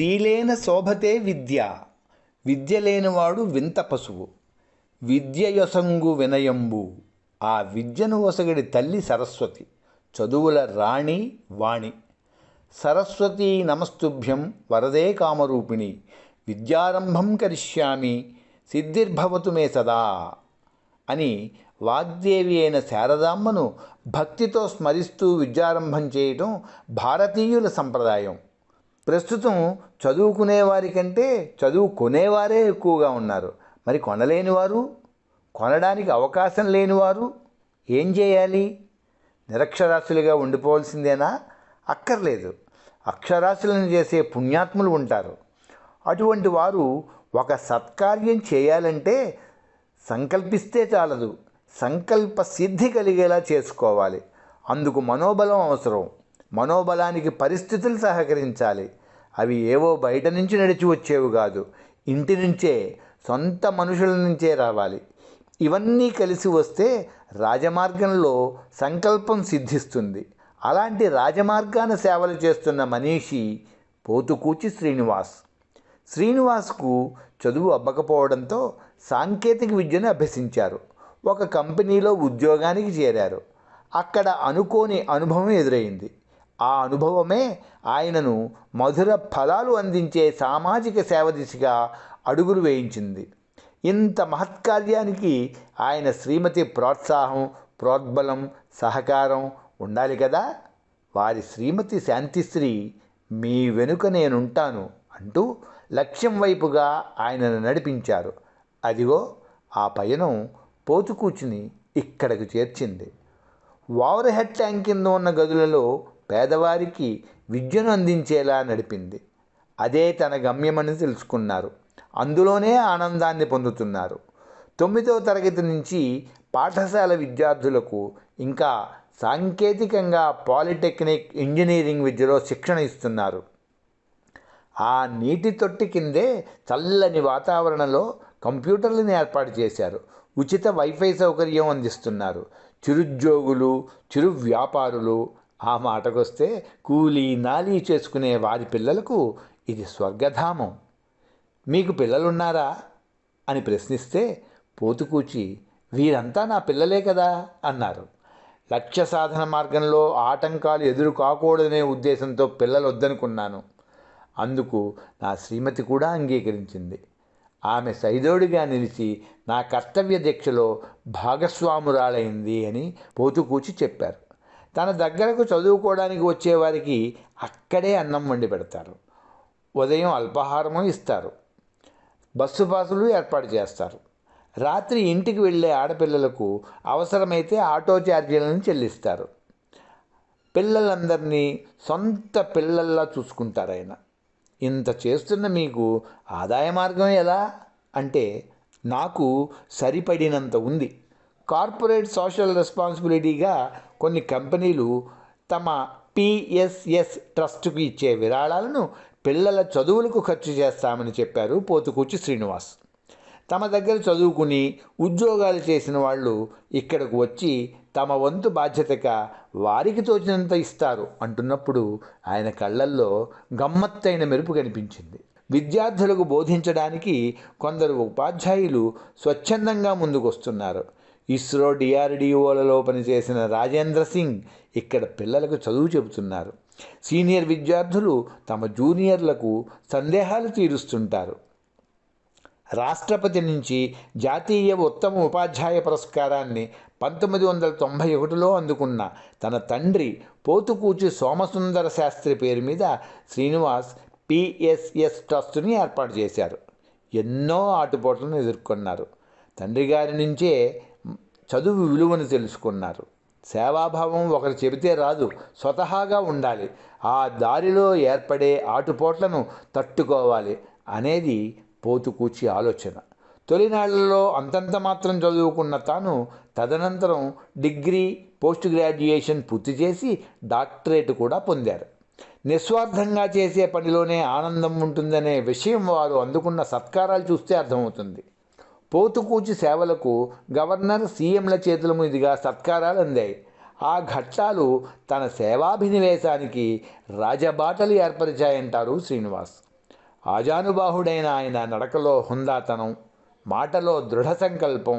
శీలేన శోభతే విద్య, విద్య లేనివాడు వింత పశువు. విద్య యొసంగు వినయంబు, ఆ విద్యను ఒసగడి తల్లి సరస్వతి, చదువుల రాణి వాణి. సరస్వతీ నమస్తుభ్యం వరదే కామరూపిణి, విద్యారంభం కరిష్యామి సిద్ధిర్భవతు మే సదా అని వాగ్దేవి అయిన శారదామ్మను భక్తితో స్మరిస్తూ విద్యారంభం చేయటం భారతీయుల సంప్రదాయం. ప్రస్తుతం చదువుకునేవారి కంటే చదువుకునేవారే ఎక్కువగా ఉన్నారు. మరి కొనలేనివారు, కొనడానికి అవకాశం లేనివారు ఏం చేయాలి? నిరక్షరాస్యులుగా ఉండిపోవాల్సిందేనా? అక్కర్లేదు. అక్షరాస్యులను చేసే పుణ్యాత్ములు ఉంటారు. అటువంటి వారు ఒక సత్కార్యం చేయాలంటే సంకల్పిస్తే చాలదు, సంకల్ప సిద్ధి కలిగేలా చేసుకోవాలి. అందుకు మనోబలం అవసరం. మనోబలానికి పరిస్థితులు సహకరించాలి. అవి ఏవో బయట నుంచి నడిచి వచ్చేవి కాదు, ఇంటి నుంచే, సొంత మనుషుల నుంచే రావాలి. ఇవన్నీ కలిసి వస్తే రాజమార్గంలో సంకల్పం సిద్ధిస్తుంది. అలాంటి రాజమార్గాన సేవలు చేస్తున్న మనీషి పోతుకూచి శ్రీనివాస్. శ్రీనివాస్కు చదువు అబ్బకపోవడంతో సాంకేతిక విద్యను అభ్యసించారు. ఒక కంపెనీలో ఉద్యోగానికి చేరారు. అక్కడ అనుకోని అనుభవం ఎదురైంది. ఆ అనుభవమే ఆయనను మధుర ఫలాలు అందించే సామాజిక సేవ దిశగా అడుగులు వేయించింది. ఇంత మహత్కార్యానికి ఆయన శ్రీమతి ప్రోత్సాహం, ప్రోద్బలం, సహకారం ఉండాలి కదా. వారి శ్రీమతి శాంతిశ్రీ మీ వెనుక నేనుంటాను అంటూ లక్ష్యం వైపుగా ఆయనను నడిపించారు. అదిగో ఆ పయనం పోతుకూచిని ఇక్కడకు చేర్చింది. ఓవర్ హెడ్ ట్యాంక్ కింద ఉన్న గదులలో పేదవారికి విద్యను అందించేలా నడిపింది. అదే తన గమ్యమని తెలుసుకున్నారు. అందులోనే ఆనందాన్ని పొందుతున్నారు. 9వ తరగతి నుంచి పాఠశాల విద్యార్థులకు ఇంకా సాంకేతికంగా పాలిటెక్నిక్, ఇంజనీరింగ్ విద్యలో శిక్షణ ఇస్తున్నారు. ఆ నీటి తొట్టి కిందే చల్లని వాతావరణంలో కంప్యూటర్లను ఏర్పాటు చేశారు. ఉచిత వైఫై సౌకర్యం అందిస్తున్నారు. చిరుద్యోగులు, చిరు వ్యాపారులు, ఆ మాటకొస్తే కూలీ నాలీ చేసుకునే వారి పిల్లలకు ఇది స్వర్గధామం. మీకు పిల్లలున్నారా అని ప్రశ్నిస్తే పోతుకూచి వీరంతా నా పిల్లలే కదా అన్నారు. లక్ష్య సాధన మార్గంలో ఆటంకాలు ఎదురు కాకూడదనే ఉద్దేశంతో పిల్లలు వద్దనుకున్నాను. అందుకు నా శ్రీమతి కూడా అంగీకరించింది. ఆమె సైదోడిగా నిలిచి నా కర్తవ్య దీక్షలో భాగస్వామురాలైంది అని పోతుకూచి చెప్పారు. తన దగ్గరకు చదువుకోవడానికి వచ్చేవారికి అక్కడే అన్నం వండి పెడతారు. ఉదయం అల్పాహారము ఇస్తారు. బస్సు పాసులు ఏర్పాటు చేస్తారు. రాత్రి ఇంటికి వెళ్ళే ఆడపిల్లలకు అవసరమైతే ఆటో ఛార్జీలను చెల్లిస్తారు. పిల్లలందరినీ సొంత పిల్లల్లా చూసుకుంటారు ఆయన. ఇంత చేస్తున్న మీకు ఆదాయ మార్గం ఎలా అంటే, నాకు సరిపడినంత ఉంది. కార్పొరేట్ సోషల్ రెస్పాన్సిబిలిటీగా కొన్ని కంపెనీలు తమ పిఎస్ఎస్ ట్రస్టుకు ఇచ్చే విరాళాలను పిల్లల చదువులకు ఖర్చు చేస్తామని చెప్పారు పోతుకూచి శ్రీనివాస్. తమ దగ్గర చదువుకుని ఉద్యోగాలు చేసిన వాళ్ళు ఇక్కడకు వచ్చి తమ వంతు బాధ్యతగా వారికి తోచినంత ఇస్తారు అంటున్నప్పుడు ఆయన కళ్ళల్లో గమ్మత్తైన మెరుపు కనిపించింది. విద్యార్థులకు బోధించడానికి కొందరు ఉపాధ్యాయులు స్వచ్ఛందంగా ముందుకొస్తున్నారు. ఇస్రో, డిఆర్డిఓలలో పనిచేసిన రాజేంద్ర సింగ్ ఇక్కడ పిల్లలకు చదువు చెబుతున్నారు. సీనియర్ విద్యార్థులు తమ జూనియర్లకు సందేహాలు తీరుస్తుంటారు. రాష్ట్రపతి నుంచి జాతీయ ఉత్తమ ఉపాధ్యాయ పురస్కారాన్ని 1991లో అందుకున్న తన తండ్రి పోతుకూచి సోమసుందర శాస్త్రి పేరు మీద శ్రీనివాస్ పిఎస్ఎస్ ట్రస్టుని ఏర్పాటు చేశారు. ఎన్నో ఆటుపోట్లను ఎదుర్కొన్నారు. తండ్రి గారి నుంచే చదువు విలువను తెలుసుకున్నారు. సేవాభావం ఒకరు చెబితే రాదు, స్వతహాగా ఉండాలి. ఆ దారిలో ఏర్పడే ఆటుపోట్లను తట్టుకోవాలి అనేది పోతుకూచి ఆలోచన. తొలినాళ్లలో అంతంత మాత్రం చదువుకున్న తాను తదనంతరం డిగ్రీ, పోస్ట్ గ్రాడ్యుయేషన్ పూర్తి చేసి డాక్టరేట్ కూడా పొందారు. నిస్వార్థంగా చేసే పనిలోనే ఆనందం ఉంటుందనే విషయం వారు అందుకున్న సత్కారాలు చూస్తే అర్థమవుతుంది. పోతుకూచి సేవలకు గవర్నర్, సీఎంల చేతుల మీదుగా సత్కారాలు అందాయి. ఆ ఘట్టాలు తన సేవాభినివేశానికి రాజబాటలు ఏర్పరిచాయంటారు శ్రీనివాస్. ఆజానుబాహుడైన ఆయన నడకలో హుందాతనం, మాటలో దృఢ సంకల్పం,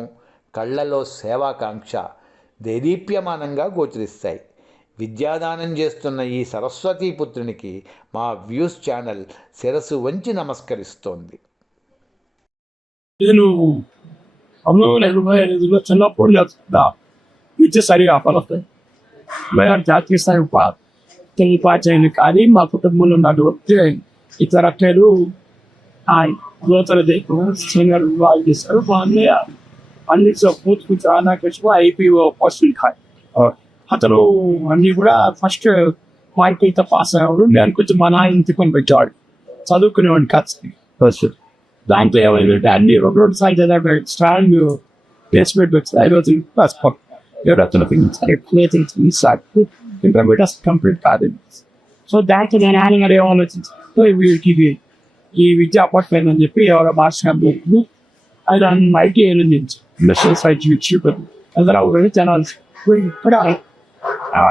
కళ్ళలో సేవాకాంక్ష దేదీప్యమానంగా గోచరిస్తాయి. విద్యాదానం చేస్తున్న ఈ సరస్వతీపుత్రునికి మా వ్యూస్ ఛానల్ శిరస్సు వంచి నమస్కరిస్తోంది. నేను 1985లో చిన్నప్పుడు విద్య సరిగా పలకలేదు. జాతీయ స్థాయి తెలుగు ఉపాధ్యాయులు కానీ మా కుటుంబంలో నడువే ఇతర అక్కలు నూతన దేశం వాళ్ళు చేశారు. మా అన్నయ్య అన్నిట్లో పూర్తి రాధాకృష్ణ ఐపీఓ పోస్టులు కాదు. అతను అన్ని కూడా ఫస్ట్ మార్కెట్తో పాస్ అయ్యాడు. నేను కొంచెం మా నాయన తిప్పని పెట్టాడు, చదువుకునేవాడిని కాదు. దాంట్లో ఏమైందంటే అన్ని రెండు సార్లు చదివాడు. స్ట్రాంగ్ ప్లేస్మెంట్ వచ్చింది. ఈరోజు ఇంటర్మీడియట్ కంప్లీట్ కాదు. సో దాంట్లో నేను ఆయన ఏమోచించి వీడికి ఈ విద్య అప్పట్లేదు అని చెప్పి ఎవరో మాస్టర్ అది ఐటీ నుంచి ఇండస్ట్రియల్ సైట్ అందరూ జనాలు ఇక్కడ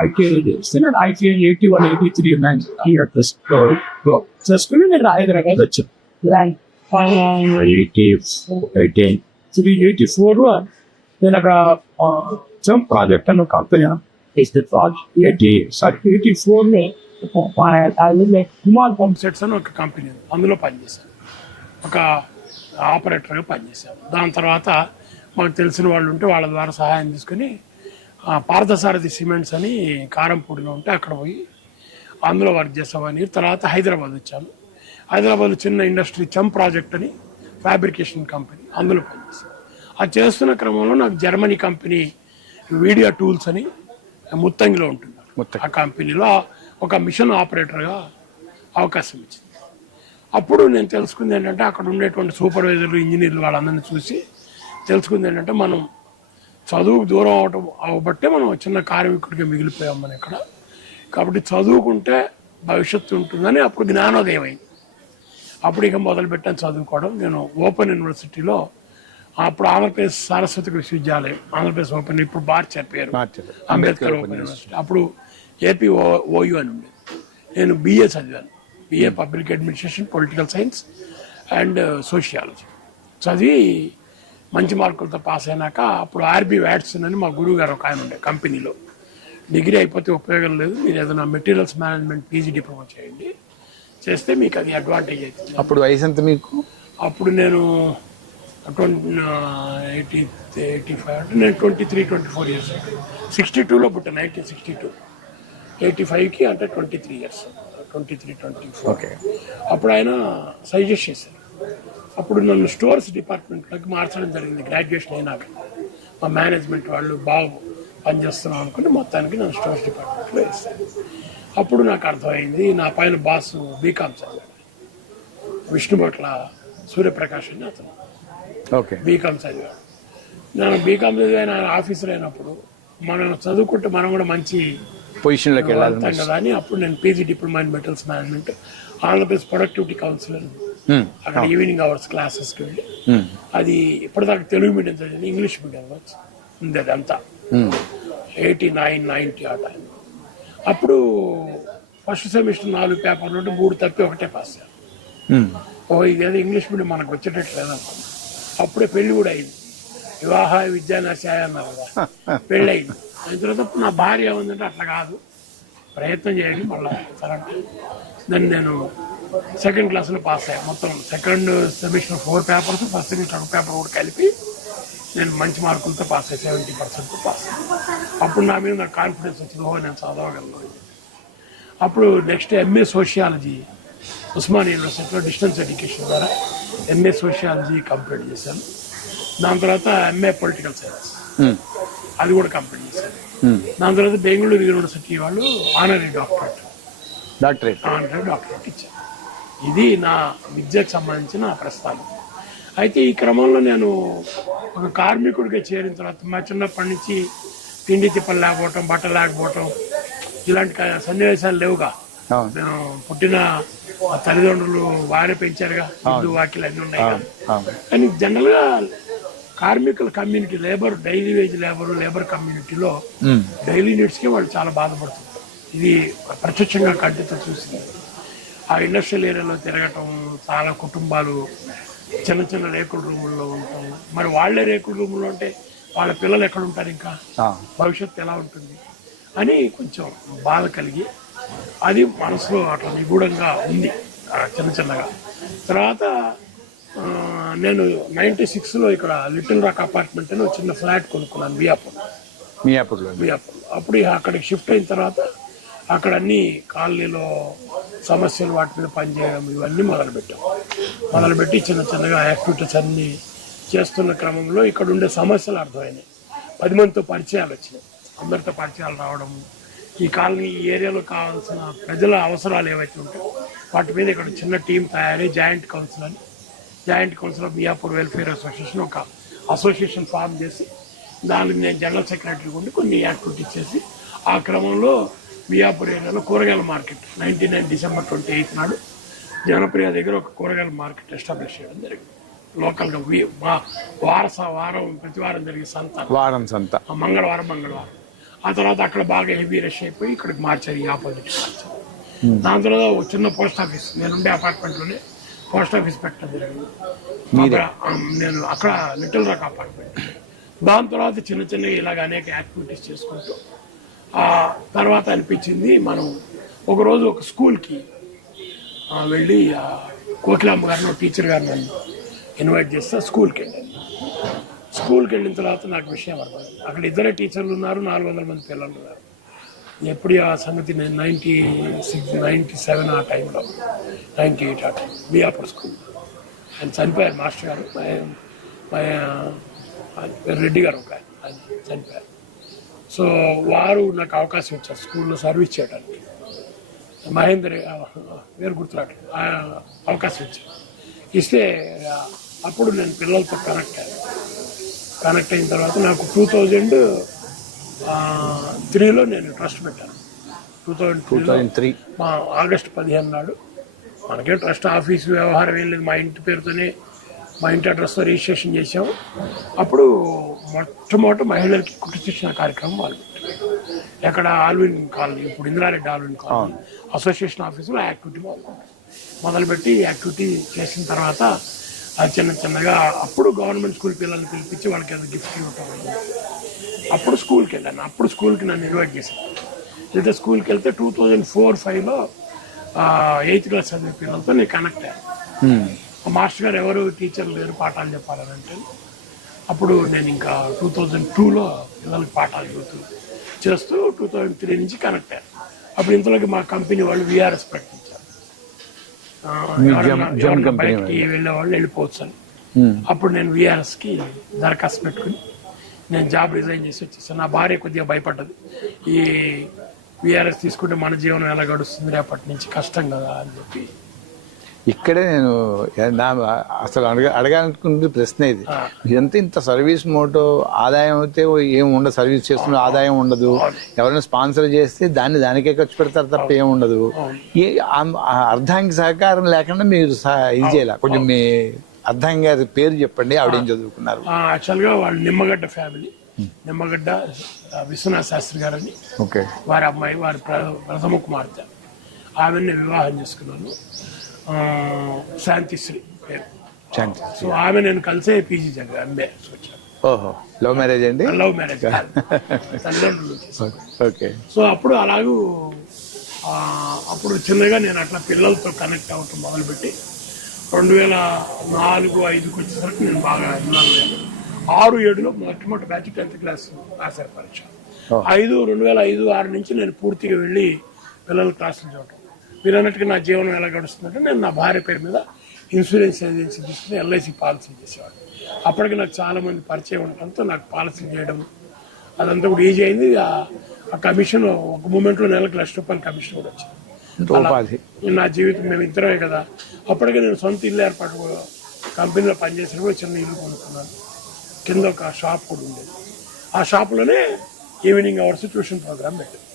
ఐటీ 81, 83 చేసుకుని నేను హైదరాబాద్ వచ్చాను. 84లో నేను అక్కడ జంప్ ప్రాజెక్ట్ అని ఒక కంపెనీ 84లో కుమార్ పంప్ సెట్స్ అని ఒక కంపెనీ, అందులో పనిచేశాను. ఒక ఆపరేటర్గా పనిచేశాను. దాని తర్వాత మాకు తెలిసిన వాళ్ళు ఉంటే వాళ్ళ ద్వారా సహాయం తీసుకుని పార్థసారథి సిమెంట్స్ అని కారంపూడిలో ఉంటే అక్కడ పోయి అందులో వర్క్ చేసామని తర్వాత హైదరాబాద్ వచ్చాను. హైదరాబాద్లో చిన్న ఇండస్ట్రీ చంప్ ప్రాజెక్ట్ అని ఫ్యాబ్రికేషన్ కంపెనీ, అందులో పనిచేశాను. అది చేస్తున్న క్రమంలో నాకు జర్మనీ కంపెనీ వీడియో టూల్స్ అని ముత్తంగిలో ఉంటుంది. ఆ కంపెనీలో ఒక మిషన్ ఆపరేటర్గా అవకాశం ఇచ్చింది. అప్పుడు నేను తెలుసుకుంది ఏంటంటే అక్కడ ఉండేటువంటి సూపర్వైజర్లు, ఇంజనీర్లు వాళ్ళందరినీ చూసి తెలుసుకుంది ఏంటంటే మనం చదువుకు దూరం అవబట్టే మనం చిన్న కార్మికుడిగా మిగిలిపోయాం మనం ఇక్కడ. కాబట్టి చదువుకుంటే భవిష్యత్తు ఉంటుందని అప్పుడు జ్ఞానోదయం అయింది. అప్పుడు ఇక మొదలుపెట్టాను చదువుకోవడం. నేను ఓపెన్ యూనివర్సిటీలో అప్పుడు ఆంధ్రప్రదేశ్ సరస్వతి విశ్వవిద్యాలయం, ఆంధ్రప్రదేశ్ ఓపెన్, ఇప్పుడు మార్చారు పేరు, అంబేద్కర్ ఓపెన్ యూనివర్సిటీ. అప్పుడు ఏపీ ఓయూ అని ఉండేది. నేను BA చదివాను. BA public administration, political science and sociology చదివి మంచి మార్కులతో పాస్ అయినాక అప్పుడు RB వ్యాట్సన్ అని మా గురువు గారు ఒక ఆయన ఉండే కంపెనీలో, డిగ్రీ అయిపోతే ఉపయోగం లేదు, మీరు ఏదైనా మెటీరియల్స్ మేనేజ్మెంట్ PG డిప్లొమా చేయండి, చేస్తే మీకు అది అడ్వాంటేజ్ అవుతుంది. అప్పుడు వయసు ఎంత మీకు? అప్పుడు నేను 85 అంటే నేను 23-24 ఇయర్స్. 62లో పుట్టాను, 1962. 85కి అంటే 23 ఇయర్స్, 23-24. ఓకే. అప్పుడు ఆయన సజెస్ట్ చేశారు. అప్పుడు నన్ను స్టోర్స్ డిపార్ట్మెంట్లోకి మార్చడం జరిగింది. గ్రాడ్యుయేషన్ అయినాక మా మేనేజ్మెంట్ వాళ్ళు బాగా పనిచేస్తున్నాం అనుకుంటే మొత్తానికి నన్ను స్టోర్స్ డిపార్ట్మెంట్లో వేస్తాను. అప్పుడు నాకు అర్థమైంది, నా పైన బాస్ బీకామ్ చదివాడు, విష్ణుభట్ల సూర్యప్రకాష్ అని అతను. ఓకే. బీకామ్ చదివాడు. నేను బీకామ్ చదివాను. ఆయన ఆఫీసర్ అయినప్పుడు మనం చదువుకుంటే మనం కూడా మంచి పొజిషన్లోకి వెళ్ళాలి కదా అని అప్పుడు నేను PG diploma in metals management, Andhra Pradesh productivity council అక్కడ ఈవినింగ్ అవర్స్ క్లాసెస్కి వెళ్ళి, అది ఇప్పటిదాకా తెలుగు మీడియం చదివింది, ఇంగ్లీష్ మీడియం ఉంది అదంతా 89-90 ఆ టైం. అప్పుడు ఫస్ట్ సెమిస్టర్ 4 పేపర్లు ఉంటే 3 తప్పి 1 పాస్ అయ్యాను. ఇదేదో ఇంగ్లీష్ మీడియం మనకు వచ్చేటట్టు లేదనుకున్నాను. అప్పుడే పెళ్లి కూడా అయింది. వివాహ విద్యానాశాయ అన్నారు కదా, పెళ్ళి అయింది. అయిన తర్వాత నా భార్య ఉందంటే అట్లా కాదు, ప్రయత్నం చేయండి మళ్ళీ సరంటే. దాన్ని నేను సెకండ్ క్లాస్లో పాస్ అయ్యాను. మొత్తం second semester 4 papers, first semester 1 paper కూడా కలిపి నేను మంచి మార్కులతో పాస్ అయ్యి 70% పాస్ అయ్యాను. అప్పుడు నా మీద నాకు కాన్ఫిడెన్స్ వచ్చింది, నేను చదవగలను. అప్పుడు నెక్స్ట్ MA సోషియాలజీ ఉస్మానియా యూనివర్సిటీలో డిస్టెన్స్ ఎడ్యుకేషన్ ద్వారా MA సోషియాలజీ కంప్లీట్ చేశాను. దాని తర్వాత MA పొలిటికల్ సైన్స్ అది కూడా కంప్లీట్ చేశాను. దాని తర్వాత బెంగళూరు యూనివర్సిటీ వాళ్ళు ఆనరీ డాక్టరేట్ ఇచ్చారు. ఇది నా విద్యకు సంబంధించిన ప్రస్థానం. అయితే ఈ క్రమంలో నేను ఒక కార్మికుడిగా చేరిన తర్వాత మా చిన్నప్పటి నుంచి తిండి తిప్పలు లేకపోవటం, బట్టలు లేకపోవటం, ఇలాంటి సన్నివేశాలు లేవుగా. నేను పుట్టిన తల్లిదండ్రులు వారే పెంచారుగా, ఇల్లు వాకిలు అన్నీ ఉన్నాయి కదా. కానీ జనరల్గా కార్మికుల కమ్యూనిటీ, డైలీ వేజ్ లేబర్ కమ్యూనిటీలో డైలీ నీడ్స్కి వాళ్ళు చాలా బాధపడుతుంటారు. ఇది ప్రత్యక్షంగా కంటితో చూసింది. ఆ ఇండస్ట్రియల్ ఏరియాలో తిరగటం, చాలా కుటుంబాలు చిన్న చిన్న రేకుల రూముల్లో ఉంటాం. మరి వాళ్ళే రేకుల రూముల్లో ఉంటే వాళ్ళ పిల్లలు ఎక్కడ ఉంటారు, ఇంకా భవిష్యత్తు ఎలా ఉంటుంది అని కొంచెం బాధ కలిగి అది మనసులో అట్లా నిగూఢంగా ఉంది చిన్న చిన్నగా. తర్వాత నేను 96లో ఇక్కడ లిటిల్ రాక్ అపార్ట్మెంట్ అని ఒక చిన్న ఫ్లాట్ కొనుక్కున్నాను మియాపూర్లో. అప్పుడు అక్కడికి షిఫ్ట్ అయిన తర్వాత అక్కడ అన్ని కాలనీలో సమస్యలు వాటి మీద పనిచేయడం ఇవన్నీ మొదలుపెట్టి చిన్న చిన్నగా యాక్టివిటీస్ అన్నీ చేస్తున్న క్రమంలో ఇక్కడ ఉండే సమస్యలు అర్థమైనాయి. 10 మందితో పరిచయాలు వచ్చినాయి, అందరితో పరిచయాలు రావడం, ఈ కాలనీ ఈ ఏరియాలో కావాల్సిన ప్రజల అవసరాలు ఏవైతే ఉంటాయో వాటి మీద ఇక్కడ చిన్న టీం తయారై joint council of Miyapur welfare association ఒక అసోసియేషన్ ఫామ్ చేసి దానికి నేను జనరల్ సెక్రటరీ ఉండి కొన్ని యాక్టివిటీస్ చేసి ఆ క్రమంలో మియాపూర్ ఏరియాలో కూరగాయల మార్కెట్ 99 డిసెంబర్ 28 నాడు జనప్రియ దగ్గర ఒక కూరగాయల మార్కెట్ ఎస్టాబ్లిష్ చేయడం జరిగింది. లోకల్గా వారం ప్రతి వారం జరిగే సంత మంగళవారం. ఆ తర్వాత అక్కడ బాగా హెవీ రష్ అయిపోయి ఇక్కడికి మార్చారు, ఈ ఆపోజిట్ మార్చారు. దాని తర్వాత ఒక చిన్న పోస్ట్ ఆఫీస్, నేనుండే అపార్ట్మెంట్లోనే పోస్ట్ ఆఫీస్ పెట్టడం జరిగింది. నేను అక్కడ లిటిల్ రాక్ అపార్ట్మెంట్. దాని తర్వాత చిన్న చిన్నగా ఇలాగ అనేక యాక్టివిటీస్ చేసుకుంటూ ఆ తర్వాత అనిపించింది మనం ఒకరోజు ఒక స్కూల్కి వెళ్ళి కోకిలామ్మ గారిని టీచర్ గారిని ఇన్వైట్ చేస్తే స్కూల్కి వెళ్ళిన తర్వాత నాకు విషయం అర్థమైంది. అక్కడ ఇద్దరే టీచర్లు ఉన్నారు, 400 మంది పిల్లలు ఉన్నారు. ఎప్పుడు ఆ సంగతి నేను 96, 97 ఆ టైంలో, 98 ఆ టైం మియాపూర్ స్కూల్. ఆయన చనిపోయారు మాస్టర్ గారు, రెడ్డి గారు ఒక ఆయన చనిపోయారు. సో వారు నాకు అవకాశం ఇచ్చారు స్కూల్లో సర్వీస్ చేయడానికి. మహేందర్ పేరు గుర్తురాడు, అవకాశం ఇచ్చారు. ఇస్తే అప్పుడు నేను పిల్లలతో కనెక్ట్ అయిన తర్వాత నాకు 2003లో నేను ట్రస్ట్ పెట్టాను. 2003 ఆగస్టు 15 నాడు. మనకే ట్రస్ట్ ఆఫీసు వ్యవహారం ఏం లేదు, మా ఇంటి పేరుతోనే మా ఇంటి అడ్రస్తో రిజిస్ట్రేషన్ చేసాము. అప్పుడు మొట్టమొదటి మహిళలకి కుటుంబ శిక్షణ కార్యక్రమం మొదలుపెట్టాం. ఎక్కడ ఆల్విన్ కాలనీ, ఇప్పుడు ఇందిరారెడ్డి ఆల్విన్ కాలనీ అసోసియేషన్ ఆఫీసులో యాక్టివిటీ మొదలుపెట్టి యాక్టివిటీ చేసిన తర్వాత చిన్న చిన్నగా అప్పుడు గవర్నమెంట్ స్కూల్ పిల్లల్ని పిలిపించి వాళ్ళకి ఏదో గిఫ్ట్ ఇవ్వటం. అప్పుడు స్కూల్కి వెళ్ళాను. అప్పుడు స్కూల్కి నన్ను ఇన్వైట్ చేశాను. అయితే స్కూల్కి వెళ్తే 2004-05లో 8th క్లాస్ చదివే పిల్లలతో నేను కనెక్ట్ అయ్యాను. మాస్టర్ గారు ఎవరు టీచర్లు లేరు పాఠాలు చెప్పాలని అంటే అప్పుడు నేను ఇంకా 2002లో పిల్లలకి పాఠాలు చేస్తూ 2003 నుంచి కనెక్ట్ అయ్యాను. అప్పుడు ఇంతలోకి మా కంపెనీ వాళ్ళు VRS ప్రకటించారు, బయటికి వెళ్ళే వాళ్ళు వెళ్ళిపోవచ్చు అని. అప్పుడు నేను VRSకి దరఖాస్తు పెట్టుకుని నేను జాబ్ రిజైన్ చేసి వచ్చేసాను. నా భార్య కొద్దిగా భయపడ్డది, ఈ VRS తీసుకుంటే మన జీవనం ఎలా గడుస్తుంది, రేపటి నుంచి కష్టం కదా అని చెప్పి. ఇక్కడే నేను అసలు అడగాలనుకున్న ప్రశ్న ఇది. ఇదంతా ఇంత సర్వీస్ మోటో, ఆదాయం అయితే ఏం ఉండదు, సర్వీస్ చేస్తున్న ఆదాయం ఉండదు, ఎవరైనా స్పాన్సర్ చేస్తే దానికే ఖర్చు పెడతారు తప్ప ఏం ఉండదు. అర్ధాంగి సహకారం లేకుండా మీరు ఇది చేయాలి. కొంచెం మీ అర్ధాంగి గారి పేరు చెప్పండి, ఆవిడేం చదువుకున్నారు? యాక్చువల్గా వాళ్ళు నిమ్మగడ్డ ఫ్యామిలీ, నిమ్మగడ్డ విశ్వనాథ్ శాస్త్రి గారని వారి అమ్మాయి, వారి ప్రథమ కుమార్తె. ఆమెని వివాహం చేసుకున్నాను, శాంతిశ్రీ పేరు. సో ఆమె నేను కలిసే PG చదివా, MA వచ్చాను. ఓహో, లవ్ మ్యారేజ్ అండి? లవ్ మ్యారేజ్, తల్లిదండ్రులు. సో అప్పుడు అలాగూ అప్పుడు చిన్నగా నేను అట్లా పిల్లలతో కనెక్ట్ అవ్వటం మొదలుపెట్టి 2004-05కి వచ్చేసరికి నేను బాగా ఇన్వాల్వ్ అయ్యాను. 6-7లో మొట్టమొదటి బ్యాచ్ 10th క్లాస్ రాశారు పరీక్ష. 2005-06 నుంచి నేను పూర్తిగా వెళ్ళి పిల్లల క్లాసులు చూడటం. మీరు అన్నట్టుగా నా జీవనం ఎలా గడుస్తుందంటే నేను నా భార్య పేరు మీద ఇన్సూరెన్స్ ఏజెన్సీ తీసుకుని LIC పాలసీ చేసేవాడు. అప్పటికి నాకు చాలా మంది పరిచయం ఉండటంతో నాకు పాలసీ చేయడం అదంతా కూడా ఈజీ అయింది. ఆ కమిషన్ ఒక మూమెంట్లో నెలకు ₹1,00,000 కమిషన్ కూడా వచ్చింది. నా జీవితం మేము ఇద్దరమే కదా. అప్పటికే నేను సొంత ఇల్లు ఏర్పాటు కంపెనీలో పనిచేసినప్పుడు చిన్న ఇల్లు కొనుక్కున్నాను. కింద ఒక షాప్ కూడా ఉండేది. ఆ షాప్లోనే ఈవినింగ్ అవర్స్ ట్యూషన్ ప్రోగ్రామ్ పెట్టాను.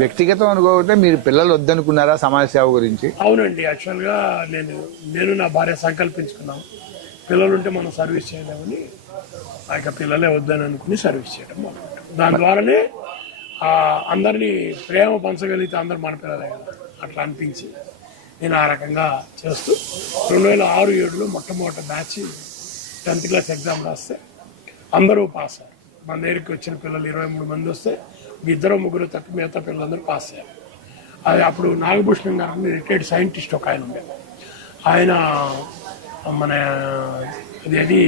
వ్యక్తిగతం అనుకోకపోతే మీరు పిల్లలు వద్దనుకున్నారా సమాజ సేవ గురించి? అవునండి, యాక్చువల్గా నేను నా భార్య సంకల్పించుకున్నాను, పిల్లలు ఉంటే మనం సర్వీస్ చేయలేమని. ఇక పిల్లలే వద్దని అనుకుని సర్వీస్ చేయడం మొదలుపెట్టాం. దాని ద్వారానే అందరినీ ప్రేమ పంచగలిగితే అందరు మన పిల్లలే కదా అట్లా అనిపించి నేను ఆ రకంగా చేస్తూ 2006-7లో మొట్టమొదటి బ్యాచ్ 10th క్లాస్ ఎగ్జామ్ రాస్తే అందరూ పాస్ అయ్యారు. మన దగ్గరికి వచ్చిన పిల్లలు 23 మంది వస్తే ఇద్దరు ముగ్గురు తప్పి మిగతా పిల్లలందరూ పాస్ అయ్యారు. అది అప్పుడు నాగభూషణం గారు రిటైర్డ్ సైంటిస్ట్ ఒక ఆయన ఉండే, ఆయన మన అది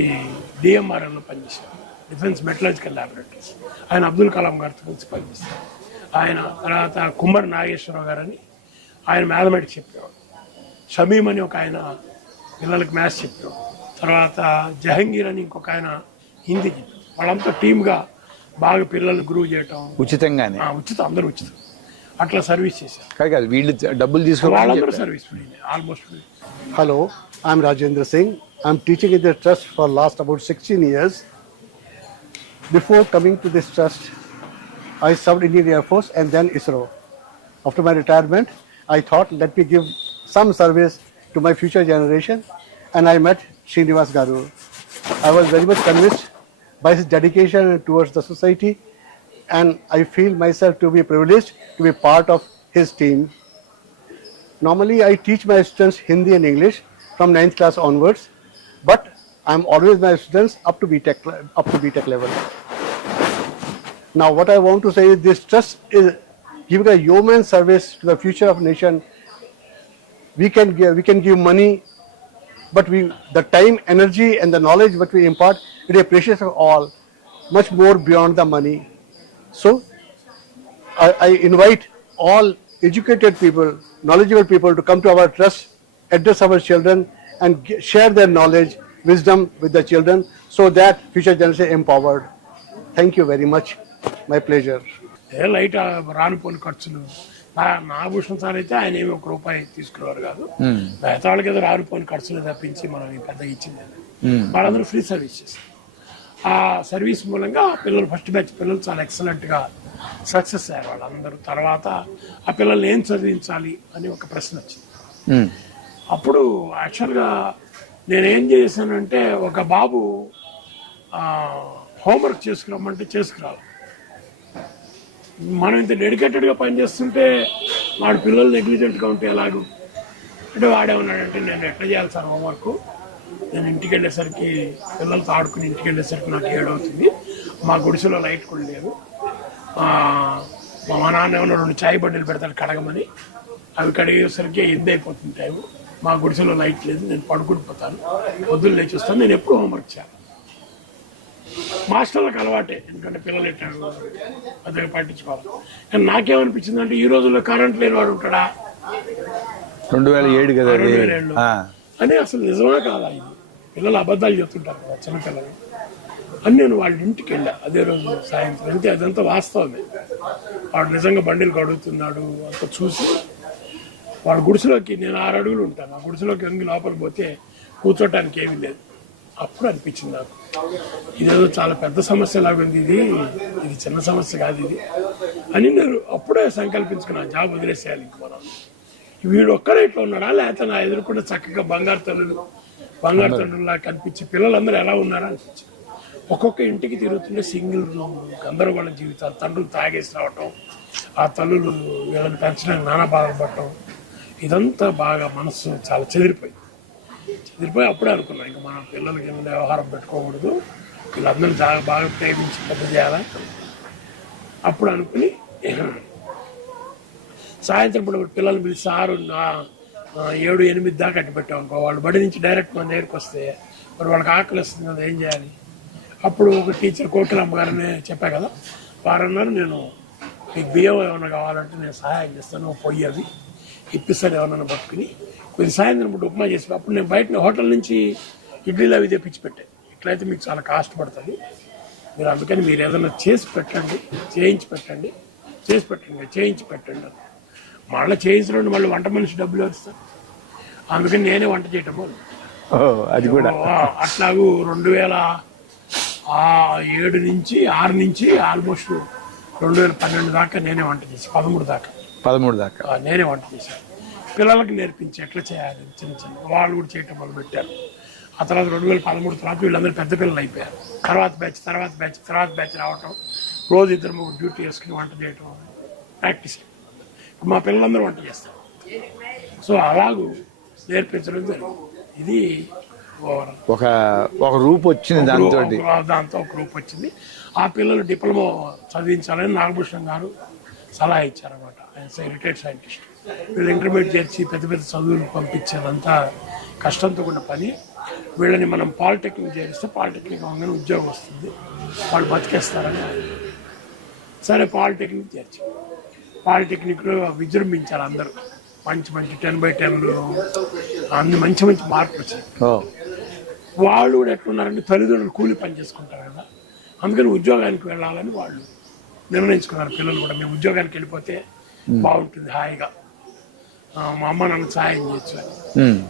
డిఎంఆర్ఎల్లో పనిచేశారు, డిఫెన్స్ మెటలాజికల్ ల్యాబొరేటరీస్. ఆయన అబ్దుల్ కలాం గారితో కలిసి పనిచేస్తారు. ఆయన తర్వాత కుమ్మర్ నాగేశ్వరరావు గారని ఆయన మ్యాథమెటిక్స్ చెప్పేవాడు. షమీమ్ అని ఒక ఆయన పిల్లలకి మ్యాథ్స్ చెప్పేవాడు. తర్వాత జహంగీర్ అని ఇంకొక ఆయన హిందీ చెప్పారు. వాళ్ళంతా టీమ్గా బాగా పిల్లలు గ్రూవ్ చేయటం ఉచితంగానే, ఉచితం, అందరూ ఉచితం అట్లా సర్వీస్ చేశారు. కాదు వీళ్ళు డబ్బులు తీసుకోవాలి, వాళ్ళందరూ service free, almost free. Hello, I'm Rajendra Singh. I'm teaching in the trust for last about 16 years. Before coming to this trust, I served in Indian Air Force and then ISRO. After my retirement, I thought let me give some service to my future generation, and I met Srinivas Garu. I was very much convinced by his dedication towards the society, and I feel myself to be privileged to be part of his team. Normally, I teach my students Hindi and English from 9th class onwards, but I'm always my students up to BTech level. Now, what I want to say is this trust is giving a yeoman service to the future of nation. We can give money, but the time, energy, and the knowledge that we impart, it is precious of all, much more beyond the money. So, I invite all educated people, knowledgeable people to come to our trust, address our children, and share their knowledge, wisdom with the children, so that future generation empowered. Thank you very much. My pleasure. Light రానుపోని ఖర్చులు. Nagabhushan sir అయితే ఆయన ఏమి ₹1 తీసుకునేవారు కాదు. మిగతా వాళ్ళకి ఏదో రానుపోని ఖర్చులు తప్పించి మనం పెద్దగా ఇచ్చింది. వాళ్ళందరూ ఫ్రీ సర్వీస్ చేస్తారు. ఆ సర్వీస్ మూలంగా పిల్లలు ఫస్ట్ బ్యాచ్ పిల్లలు చాలా ఎక్సలెంట్గా సక్సెస్ అయ్యారు వాళ్ళందరూ. తర్వాత ఆ పిల్లల్ని ఏం చదివించాలి అని ఒక ప్రశ్న వచ్చింది. అప్పుడు యాక్చువల్గా నేనేం చేశానంటే, ఒక బాబు హోంవర్క్ చేసుకురమ్మంటే చేసుకురావాలి. మనం ఇంత డెడికేటెడ్గా పనిచేస్తుంటే వాడు పిల్లలు నెగ్లిజెంట్గా ఉంటే ఎలాగూ అంటే వాడేమన్నాడంటే, నేను ఎట్లా చేయాలి సార్ హోంవర్క్, నేను ఇంటికి వెళ్ళేసరికి పిల్లలతో ఆడుకుని ఇంటికి వెళ్ళేసరికి నాకు 7 అవుతుంది, మా గుడిసెలో లైట్ కూడా లేదు, మా నాన్న ఏమన్నా 2 చాయ్ బండిలు పెడతాడు కడగమని, అవి కడిగేసరికి 8 అయిపోతుంది టైము, మా గుడిసెలో లైట్ లేదు, నేను పడుకుండిపోతాను, పొద్దున్న లేచి వస్తాను, నేను ఎప్పుడు హోంవర్క్ చేయాలి. మాస్టర్లకు అలవాటే, ఎందుకంటే పిల్లలు ఎట్టారు పెద్దగా పట్టించుకోవాలి. కానీ నాకేమనిపించింది అంటే, ఈ రోజుల్లో కరెంట్ లేని వాడు ఉంటాడా, 2007 కదా 2007 అని. అసలు నిజమే కాదా ఇది, పిల్లలు అబద్ధాలు చెప్తుంటారు కదా చిన్నపిల్లలు అని. నేను వాళ్ళ ఇంటికి వెళ్ళా అదే రోజు సాయంత్రం. అంతే, అదంతా వాస్తవమే. వాడు నిజంగా బండిలు కడుగుతున్నాడు అంత చూసి, వాడు గుడిసెలోకి, నేను 6 అడుగులు ఉంటాను, ఆ గుడిసెలోకి వంగి లోపలికి పోతే కూర్చోటానికి ఏమీ లేదు. అప్పుడు అనిపించింది నాకు, ఇదేదో చాలా పెద్ద సమస్య లాగుంది, ఇది చిన్న సమస్య కాదు ఇది అని. నేను అప్పుడే సంకల్పించుకున్నాను, జాబ్ వదిలేసేయాలి ఇంక మనం. వీడు ఒక్కడే ఇట్లా ఉన్నాడా, లేకపోతే నా ఎదురుకుండా చక్కగా బంగారు తండ్రులా కనిపించి పిల్లలందరూ ఎలా ఉన్నారా అనిపించింది. ఒక్కొక్క ఇంటికి తిరుగుతుంటే సింగిల్ రూమ్, గందరగోళ జీవితాలు, తండ్రులు తాగేసి రావటం, ఆ తల్లులు వీళ్ళని పెంచడానికి నానా బాధపడటం, ఇదంతా బాగా మనసు చాలా చెదిరిపోయి అప్పుడే అనుకున్నాను, ఇంకా మన పిల్లలకి ఏమైనా వ్యవహారం పెట్టుకోకూడదు, వీళ్ళందరూ బాగా ప్రేమించి పెద్ద చేయాలని. అప్పుడు అనుకుని సాయంత్రం ఇప్పుడు పిల్లల్ని పిలిచి 6, 7, 8 దాకా అట్టి పెట్టాం అనుకో, వాళ్ళు బడి నుంచి డైరెక్ట్ మన దగ్గరికి వస్తే మరి వాళ్ళకి ఆకలి వస్తుంది కదా, ఏం చేయాలి. అప్పుడు ఒక టీచర్ కోకిలమ్మ గారని చెప్పా కదా, వారన్నారు, నేను మీకు బియ్యం ఏమైనా కావాలంటే నేను సహాయం చేస్తాను, పొయ్యి అవి ఇప్పిస్తాను ఏమన్నా పట్టుకుని, కొద్ది సాయంత్రం ఇప్పుడు ఉప్మా చేసి. అప్పుడు నేను బయట హోటల్ నుంచి ఇడ్లీలు అవి తెప్పించి పెట్టాను. ఇట్లయితే మీకు చాలా కాస్ట్ పడుతుంది, మీరు అందుకని మీరు ఏదైనా చేసి పెట్టండి, చేయించి పెట్టండి. మళ్ళీ చేయించడం మళ్ళీ వంట మనిషి డబ్బులు వస్తారు, అందుకని నేనే వంట చేయటం అది కూడా. అట్లాగూ 2007 నుంచి 6 నుంచి ఆల్మోస్ట్ 2012 దాకా నేనే వంట చేసి 13 దాకా నేనే వంట చేశాను. పిల్లలకి నేర్పించి ఎట్లా చేయాలి చిన్న వాళ్ళు కూడా చేయటం మొదలు పెట్టారు. ఆ తర్వాత 2013 తర్వాత వీళ్ళందరూ పెద్ద పిల్లలు అయిపోయారు. తర్వాత బ్యాచ్ రావటం, రోజు 2-3 డ్యూటీ వేసుకుని వంట చేయటం ప్రాక్టీస్. మా పిల్లలందరూ వంట చేస్తారు. సో అలాగూ నేర్పించడం జరిగింది. ఇది ఓవరాల్ ఒక రూపు వచ్చింది దాంతో. దాంతో ఒక గ్రూప్ వచ్చింది. ఆ పిల్లలు డిప్లొమా చదివించాలని నాగభూషణ్ గారు సలహా ఇచ్చారన్నమాట. ఆయన రిటైర్డ్ సైంటిస్ట్. వీళ్ళు ఇంటర్మీడియట్ చేర్చి పెద్ద పెద్ద చదువులు పంపించేదంతా కష్టంతో కూడిన పని. వీళ్ళని మనం పాలిటెక్నిక్ చేరిస్తే పాలిటెక్నిక్ అవగానే ఉద్యోగం వస్తుంది, వాళ్ళు బతికేస్తారని. సరే పాలిటెక్నిక్ చేర్చి పాలిటెక్నిక్లో విజృంభించారు అందరూ. మంచి 10/10 అన్ని మంచి మార్కులు వచ్చాయి. వాళ్ళు కూడా ఎట్లున్నారంటే తల్లిదండ్రులు కూలి పని చేసుకుంటారు కదా, అందుకని ఉద్యోగానికి వెళ్ళాలని వాళ్ళు నిర్ణయించుకున్నారు. పిల్లలు కూడా మేము ఉద్యోగానికి వెళ్ళిపోతే బాగుంటుంది, హాయిగా మా అమ్మ నాన్న సాయం చేయొచ్చు అని.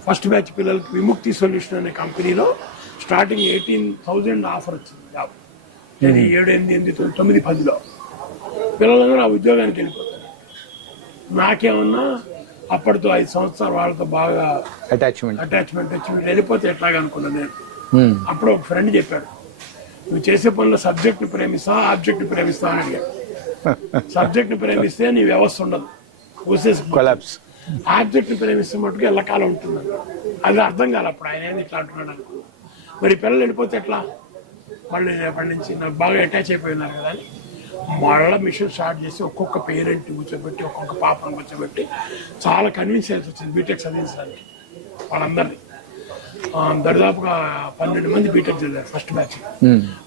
ఫస్ట్ బ్యాచ్ పిల్లలకి విముక్తి సొల్యూషన్ అనే కంపెనీలో స్టార్టింగ్ 18,000 ఆఫర్ వచ్చింది జాబ్. 7, 8, 9, 9, 10లో పిల్లలందరూ ఆ ఉద్యోగానికి వెళ్ళిపోతారు. నాకేమన్నా అప్పటితో 5 సంవత్సరాలు వాళ్ళతో బాగా అటాచ్మెంట్ వచ్చి మీరు వెళ్ళిపోతే ఎట్లాగా అనుకున్నాను నేను. అప్పుడు ఒక ఫ్రెండ్ చెప్పాడు, నువ్వు చేసే పనులు సబ్జెక్ట్ని ప్రేమిస్తావా ఆబ్జెక్ట్ని ప్రేమిస్తావా అని అడిగాడు. సబ్జెక్ట్ని ప్రేమిస్తే నీ వ్యవస్థ ఉండదు, కొలాప్స్. ఆబ్జెక్ట్ని ప్రేమిస్తే మటుకు ఎల్లకాలం ఉంటుంది. అది అర్థం కాదు అప్పుడు. ఆయన ఏంది ఇట్లా అంటున్నాడు అనుకో. మరి పిల్లలు వెళ్ళిపోతే ఎట్లా, మళ్ళీ రేపటి నుంచి నాకు బాగా అటాచ్ అయిపోయినారు కదా అని మళ్ళీ మిషన్ స్టార్ట్ చేసి ఒక్కొక్క పేరెంట్ కూర్చోబెట్టి ఒక్కొక్క పాపను కూర్చోబెట్టి చాలా కన్విన్స్ చేయాల్సి వచ్చింది బీటెక్ చదివించడానికి వాళ్ళందరినీ. దరిదాపుగా 12 మంది బీటెక్ చదివారు ఫస్ట్ బ్యాచ్.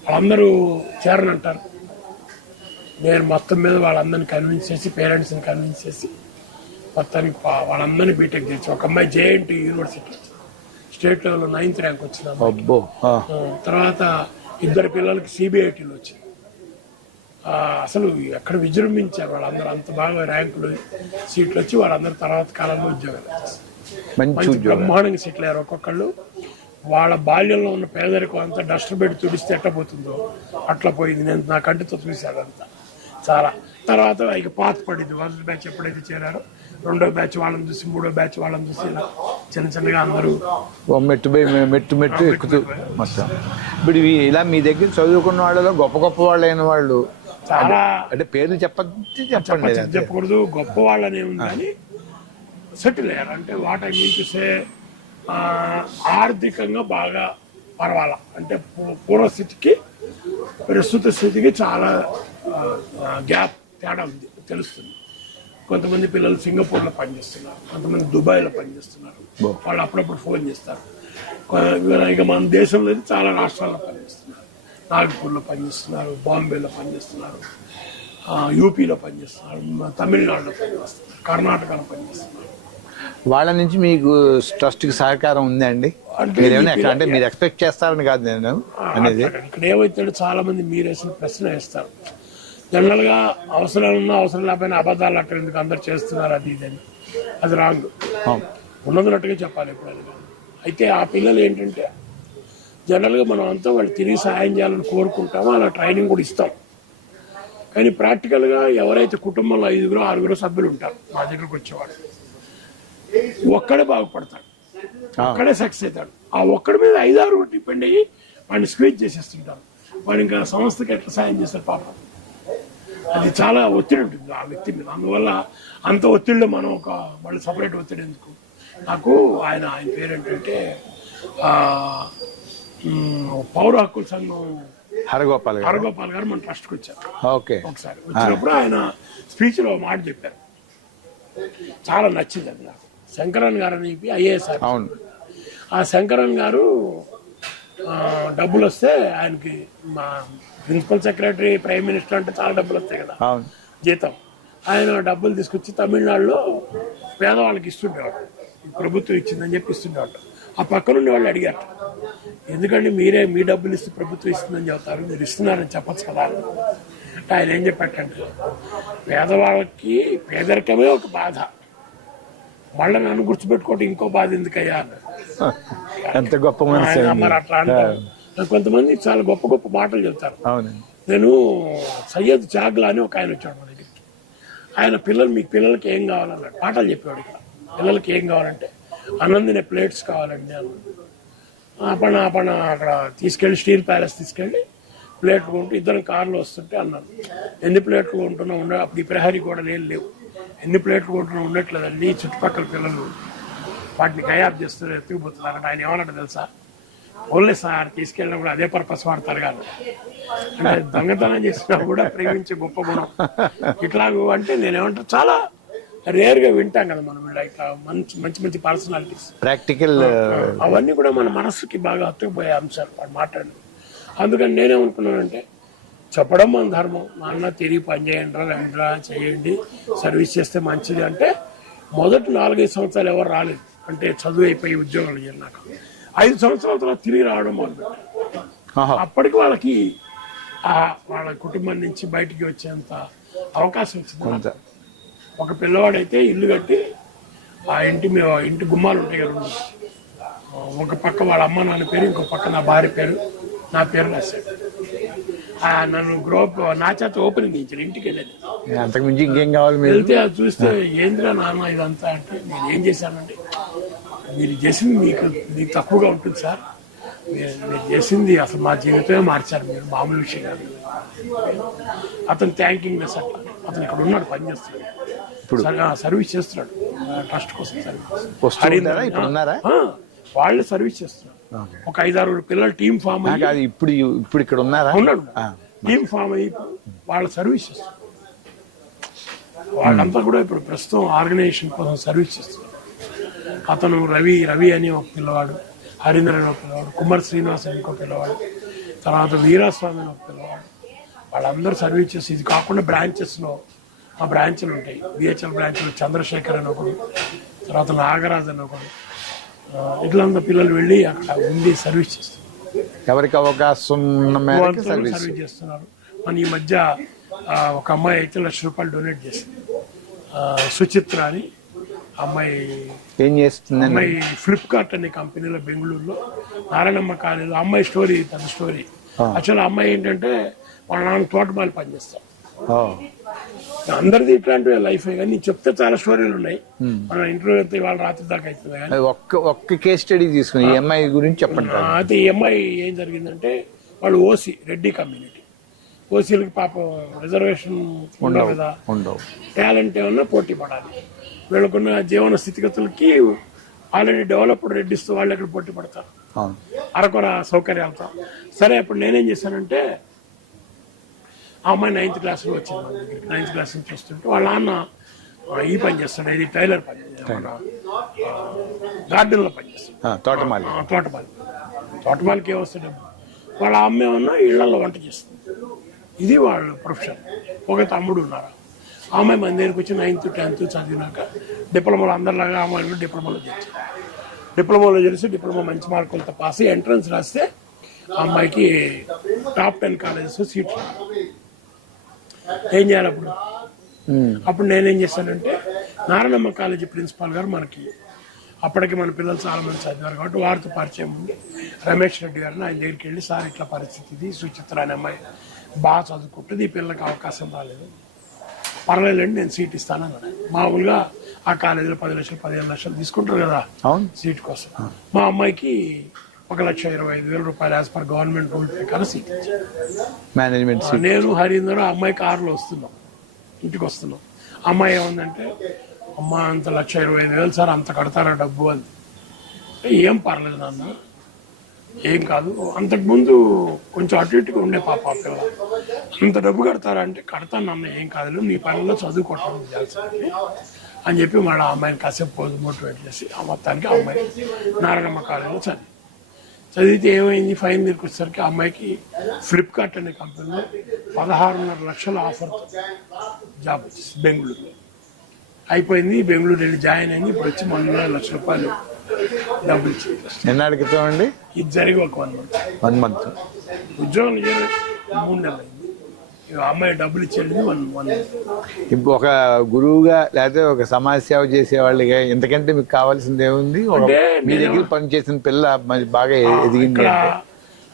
వాళ్ళందరూ చేరనంటారు. నేను మొత్తం మీద వాళ్ళందరినీ కన్విన్స్ చేసి పేరెంట్స్ని కన్విన్స్ చేసి మొత్తానికి వాళ్ళందరినీ బీటెక్ చేసి ఒక అమ్మాయి JNT యూనివర్సిటీ స్టేట్ లెవెల్లో 9th ర్యాంక్ వచ్చింది. తర్వాత 2 పిల్లలకి CBITలో వచ్చింది. అసలు ఎక్కడ విజృంభించారు వాళ్ళందరూ, అంత బాగా ర్యాంకులు సీట్లు వచ్చి వాళ్ళందరూ తర్వాత కాలంలో ఉద్యోగాలు మంచి బ్రహ్మాండంగా సెటిల్ అయ్యారు. ఒక్కొక్కళ్ళు వాళ్ళ బాల్యంలో ఉన్న పేదరికం అంతా డస్టర్ పెట్టి తుడిస్తే ఎట్టపోతుందో అట్లా పోయింది. నేను నా కంటితో చూశాను అంతా చాలా. తర్వాత ఇక పాత పడింది. ఫస్ట్ బ్యాచ్ ఎప్పుడైతే చేరారో 2వ బ్యాచ్ వాళ్ళని చూసి 3వ బ్యాచ్ వాళ్ళని చూసి చిన్నగా అందరూ మెట్టు ఎక్కుతూ మొత్తం. ఇప్పుడు ఇలా మీ దగ్గర చదువుకున్న వాళ్ళలో గొప్ప వాళ్ళైన వాళ్ళు చాలా, అంటే పేర్లు చెప్పకూడదు, గొప్ప వాళ్ళనే ఉంది కానీ సెటిల్ అయ్యారు. అంటే what I mean to say ఆర్థికంగా బాగా పర్వాలా, అంటే పూర్వస్థితికి ప్రస్తుత స్థితికి చాలా గ్యాప్ తేడా ఉంది తెలుస్తుంది. కొంతమంది పిల్లలు సింగపూర్లో పనిచేస్తున్నారు, కొంతమంది దుబాయ్లో పనిచేస్తున్నారు. వాళ్ళు అప్పుడప్పుడు ఫోన్ చేస్తారు. ఇక మన దేశంలో అయితే చాలా రాష్ట్రాల్లో పనిచేస్తున్నారు. నాగపూర్లో పనిచేస్తున్నారు, బాంబేలో పనిచేస్తున్నారు, యూపీలో పనిచేస్తున్నారు, తమిళనాడులో పనిచేస్తున్నారు, కర్ణాటకలో పనిచేస్తున్నారు. వాళ్ళ నుంచి మీకు ట్రస్ట్కి సహకారం ఉందండి? అంటే మీరు ఎక్స్పెక్ట్ చేస్తారని కాదు నేను అనేది. ఇక్కడ ఏమైతే చాలా మంది మీరు వేసిన ప్రశ్న వేస్తారు. జనరల్గా అవసరాలున్నా అవసరం లేకపోయినా అబద్ధాలు అక్కడ ఎందుకు అందరు చేస్తున్నారు అది ఇదని, అది రాంగ్. ఉన్నదన్నట్టుగా చెప్పాలి ఎప్పుడైనా. అయితే ఆ పిల్లలు ఏంటంటే జనరల్గా మనం అంతా వాళ్ళు తిరిగి సహాయం చేయాలని కోరుకుంటామో అలా ట్రైనింగ్ కూడా ఇస్తాం. కానీ ప్రాక్టికల్గా ఎవరైతే కుటుంబంలో 5, 6 సభ్యులు ఉంటారు మా దగ్గరకు వచ్చేవాడు, ఒక్కడే బాగుపడతాడు, ఒక్కడే సక్సెస్ అవుతాడు. ఆ ఒక్కడి మీద 5, 6 డిపెండ్ అయ్యి వాడిని స్క్వీజ్ చేసేస్తుంటారు. వాడు ఇంకా సంస్థకి ఎట్లా సాయం చేస్తారు పాపం. అది చాలా ఒత్తిడి ఉంటుంది ఆ వ్యక్తి మీద. అందువల్ల అంత ఒత్తిడిలో మనం మళ్ళీ సపరేట్ ఒత్తిడి ఎందుకు. నాకు ఆయన పేరేంటంటే పౌర హక్కుల సంఘం హరగోపాల్ గారు మన ట్రస్ట్కి వచ్చారు. ఒకసారి వచ్చినప్పుడు ఆయన స్పీచ్లో మాట చెప్పారు, చాలా నచ్చింది అది నాకు. శంకరన్ గారు అని IAS. ఆ శంకరన్ గారు డబ్బులు వస్తే ఆయనకి మా ప్రిన్సిపల్ సెక్రటరీ, ప్రైమ్ మినిస్టర్ అంటే చాలా డబ్బులు వస్తాయి కదా జీతం. ఆయన డబ్బులు తీసుకొచ్చి తమిళనాడులో పేదవాళ్ళకి ఇస్తుండేవాడు. ప్రభుత్వం ఇచ్చిందని చెప్పి ఇస్తుండేవాడు. ఆ పక్కనుండి వాళ్ళు అడిగారు, ఎందుకంటే మీ డబ్బులు ఇస్తే ప్రభుత్వం ఇస్తుందని చెబుతారు, మీరు ఇస్తున్నారని చెప్పచ్చు కదా. ఆయన ఏం చెప్పారంటే పేదవాళ్ళకి పేదరికమే ఒక బాధ, మళ్ళీ నన్ను గుర్తుపెట్టుకోవటం ఇంకో బాధ ఎందుకయ్యా. ఎంత గొప్ప మనిషి మరి అట్లా అంటారు. కొంతమంది చాలా గొప్ప మాటలు చెప్తారు. నేను సయ్యద్ చాగ్లా అని ఒక ఆయన వచ్చాడు మా దగ్గరికి. ఆయన మీకు పిల్లలకి ఏం కావాలన్నాడు, పాటలు చెప్పేవాడు. ఇక్కడ పిల్లలకి ఏం కావాలంటే అన్నందినే ప్లేట్స్ కావాలండి అన్న. అక్కడ తీసుకెళ్ళి స్టీల్ ప్యాలెస్ తీసుకెళ్ళి ప్లేట్లు కొంటూ 2 కార్లు వస్తుంటే అన్నాను, ఎన్ని ప్లేట్లు కొంటున్నా అప్పుడు ఈ ప్రహరీ కూడా లేవు, ఎన్ని ప్లేట్లు కొంటున్నా ఉండట్లేదండి, చుట్టుపక్కల పిల్లలు వాటిని గయాబ్ చేస్తారు, ఎత్తుకుపోతున్నారు అంటే ఆయన ఏమన్నట్టు తెలుసా, ఓన్లీ సార్ తీసుకెళ్ళినప్పుడు అదే పర్పస్ వాడతారు కాదు, అంటే దొంగతనం చేసినా కూడా ప్రేమించే గొప్ప గుణం ఇట్లాగూ అంటే నేనేమంటా చాలా రేర్ గా వింటాం కదా మనం, లైక్ మంచి మంచి మంచి పర్సనాలిటీస్, ప్రాక్టికల్ అవన్నీ కూడా మన మనసుకి బాగా హత్తుకుపోయే అంశాలు వాడు మాట్లాడి. అందుకని నేనేమనుకున్నానంటే చెప్పడం మన ధర్మం, నాన్న తిరిగి పని చేయండి రా చేయండి, సర్వీస్ చేస్తే మంచిది అంటే మొదటి 4-5 సంవత్సరాలు ఎవరు రాలేదు, అంటే చదువు అయిపోయి ఉద్యోగాలు చేరినాక 5 సంవత్సరాల తర్వాత తిరిగి రావడం మొదలుపెట్టారు. అప్పటికి వాళ్ళకి వాళ్ళ కుటుంబం నుంచి బయటికి వచ్చేంత అవకాశం వచ్చింది. ఒక పిల్లవాడైతే ఇల్లు కట్టి ఆ ఇంటి గుమ్మాలు ఉంటాయి కదా, ఒక పక్క వాళ్ళ అమ్మ నాన్న పేరు, ఇంకో పక్క నా భార్య పేరు, నా పేరు రాశాడు. నన్ను గ్రూప్ నా చేత ఓపెనింగ్ ఇచ్చారు, ఇంటికి వెళ్ళేది. అంతకుమించి ఇంకేం కావాలి? వెళ్తే అది చూస్తే ఏంద్రా నాన్న ఇదంతా అంటే, నేను ఏం చేశానంటే మీరు చేసింది మీకు తక్కువగా ఉంటుంది సార్, మీరు చేసింది అసలు మా జీవితమే మార్చారు, మీరు మామూలు విషయం కాదు. అతను థ్యాంకింగ్ నెస్ అట్లా, అతను ఇక్కడ ఉన్నాడు, పని చేస్తున్నాడు, సర్వీస్ చేస్తున్నాడు ట్రస్ట్ కోసం. వాళ్ళు సర్వీస్ చేస్తున్నారు. ఒక 5-6 పిల్లలు టీం ఫామ్ అయ్యి ఇప్పుడు ఇక్కడ ఉన్నాడు, టీం ఫామ్ అయ్యి వాళ్ళ సర్వీస్ చేస్తున్నారు. వాళ్ళంతా కూడా ఇప్పుడు ప్రస్తుతం ఆర్గనైజేషన్ కోసం సర్వీస్ చేస్తున్నారు. అతను రవి అని ఒక పిల్లవాడు, హరీంద్ర అని ఒక పిల్లవాడు, కుమార్ శ్రీనివాస్ అని ఇంకో పిల్లవాడు, తర్వాత వీరాస్వామి అని ఒక పిల్లవాడు, వాళ్ళందరూ సర్వీస్ చేసి, ఇది కాకుండా బ్రాంచెస్లో మా బ్రాంచ్లు ఉంటాయి, బిహెచ్ఎల్ బ్రాంచ్లో చంద్రశేఖర్ అని ఒకడు, తర్వాత నాగరాజ్ అని ఒకడు, ఇట్లంతా పిల్లలు వెళ్ళి అక్కడ ఉండి సర్వీస్ చేస్తున్నారు. ఎవరికి అవకాశం సర్వీస్ చేస్తున్నారు. మన ఈ మధ్య ఒక అమ్మాయి అయితే ₹1,00,000 డొనేట్ చేసింది, సుచిత్ర అని అమ్మాయి. ఏం చేస్తుంది అమ్మాయి? ఫ్లిప్కార్ట్ అనే కంపెనీలో బెంగళూరులో నారాయణమ్మ కాలేజీలో. అమ్మాయి స్టోరీ తన స్టోరీ. యాక్చువల్ అమ్మాయి ఏంటంటే వాళ్ళ నాన్న తోటమాలి పనిచేస్తారు. అందరిది ఇట్లాంటి లైఫ్, కానీ చెప్తే చాలా స్టోరీలు ఉన్నాయి. మన ఇంటర్వ్యూ అయితే వాళ్ళ రాత్రి దాకా అవుతుంది. కానీ ఒక్క కేస్ స్టడీ తీసుకుని ఈ అమ్మాయి గురించి చెప్పండి. అయితే ఈ అమ్మాయి ఏం జరిగిందంటే, వాళ్ళు ఓసీ రెడ్డి కమ్యూనిటీ, ఓసీలకి పాపం రిజర్వేషన్ ఉండవు కదా, టాలెంట్ ఏమన్నా పోటీ పడాలి. వీళ్ళకున్న జీవన స్థితిగతులకి ఆల్రెడీ డెవలప్డ్ రెడ్డిస్తూ వాళ్ళు ఎక్కడ పోటీ పడతారు అరకొర సౌకర్యాలతో. సరే, అప్పుడు నేనేం చేశానంటే, ఆ అమ్మాయి 9th క్లాస్లో వచ్చింది మన దగ్గరికి. 9th క్లాస్ నుంచి వస్తుంటే వాళ్ళ నాన్న ఈ పని చేస్తాడు, ఇది టైలర్ పని, గార్డెన్లో పని చేస్తాడు, తోటమాలికి ఏమొస్తాడు. వాళ్ళ అమ్మ ఏమన్నా ఇళ్లలో వంట చేస్తుంది, ఇది వాళ్ళ ప్రొఫెషన్. ఒక తమ్ముడు ఉన్నారు. ఆ అమ్మాయి మన దగ్గరికి వచ్చి 9th 10th చదివినాక డిప్లొమాలో అందరిలాగా అమ్మాయిలు డిప్లొమాలో చేర్చారు. డిప్లొమాలో చేసి డిప్లొమా మంచి మార్కులతో పాస్ అయ్యి ఎంట్రన్స్ రాస్తే ఆ అమ్మాయికి టాప్ 10 కాలేజెస్ సీట్. ఏం చేయాలి అప్పుడు నేనేం చేశానంటే, నారాయణమ్మ కాలేజీ ప్రిన్సిపాల్ గారు మనకి అప్పటికి మన పిల్లలు చాలా మంది చదివారు కాబట్టి వారితో పరిచయం ఉంది. రమేష్ రెడ్డి గారిని ఆయన దగ్గరికి వెళ్ళి, సార్ ఇట్లా పరిస్థితి ఇది, సుచిత్ర అనే అమ్మాయి బాగా చదువుకుంటుంది, ఈ పిల్లలకి అవకాశం రాలేదు, పర్వాలేదండి నేను సీట్ ఇస్తానన్నాడు. మామూలుగా ఆ కాలేజీలో 10 లక్షలు 15 లక్షలు తీసుకుంటారు కదా సీట్ కోసం. మా అమ్మాయికి ₹1,25,000 యాజ్ పర్ గవర్నమెంట్ రూల్ ప్రకారం సీట్ ఇచ్చారు. మేనేజ్మెంట్. నేను హరీందర్ ఆ అమ్మాయి కారులో వస్తున్నాం, ఇంటికి వస్తున్నాం. అమ్మాయి ఏముందంటే, అమ్మ అంత ₹1,25,000 సార్, అంత కడతారా డబ్బు అని. ఏం పర్లేదు నాన్న, ఏం కాదు, అంతకుముందు కొంచెం అటు ఇటుగా ఉండే పాప పిల్ల, అంత డబ్బు కడతారా అంటే, కడతాను నాన్న, ఏం కాదు, నీ పనుల్లో చదువుకోవటం చేయాల్సింది అని చెప్పి మళ్ళీ ఆ అమ్మాయిని కాసేపు మోటివేట్ చేసి ఆ మొత్తానికి ఆ అమ్మాయి నారాయణమ్మ కాలేజీలో చదివితే ఏమైంది, ఫైన్ దగ్గరికి వచ్చేసరికి ఆ అమ్మాయికి ఫ్లిప్కార్ట్ అనే కంపెనీలో 16.5 లక్షల ఆఫర్ జాబ్ వచ్చేసి బెంగళూరులో అయిపోయింది. బెంగళూరు వెళ్ళి జాయిన్ అయింది. ఇప్పుడు వచ్చి ₹1 లక్ష డబ్బులు ఇచ్చి. ఎన్నాళ్ళ క్రితం అండి ఇది జరిగి? ఒక 1 మంత్. ఉద్యోగం 3 నెలలు అయింది. అమ్మాయి డబ్బులు ఇచ్చేది 1 మంత్. ఇప్పుడు ఒక గురువుగా లేకపోతే ఒక సమాజ సేవ చేసే వాళ్ళగా ఇంతకంటే మీకు కావాల్సింది ఏముంది? మీ దగ్గర పనిచేసిన పిల్ల బాగా ఎదిగింది.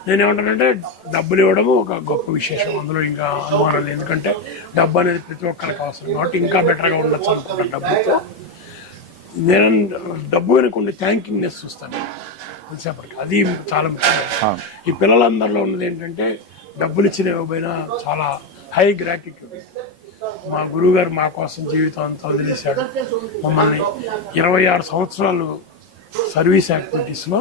నేనేమంటానంటే, డబ్బులు ఇవ్వడము ఒక గొప్ప విశేషం, అందులో ఇంకా అనుమానాలు. ఎందుకంటే డబ్బు అనేది ప్రతి ఒక్కరికి అవసరం కాబట్టి ఇంకా బెటర్గా ఉండొచ్చు అనుకుంటాను డబ్బులతో. నేను డబ్బు వెనక ఉండే థ్యాంకింగ్నెస్ చూస్తాను కొంతసేపటికి, అది చాలా ముఖ్యం. ఈ పిల్లలందరిలో ఉన్నది ఏంటంటే, డబ్బులు ఇచ్చిన ఇవ్వబోయినా చాలా హై గ్రాటిట్యూడ్. మా గురువు గారు మా కోసం జీవితం అంతా వదిలేశాడు. మమ్మల్ని 26 సంవత్సరాలు సర్వీస్ యాక్టివిటీస్లో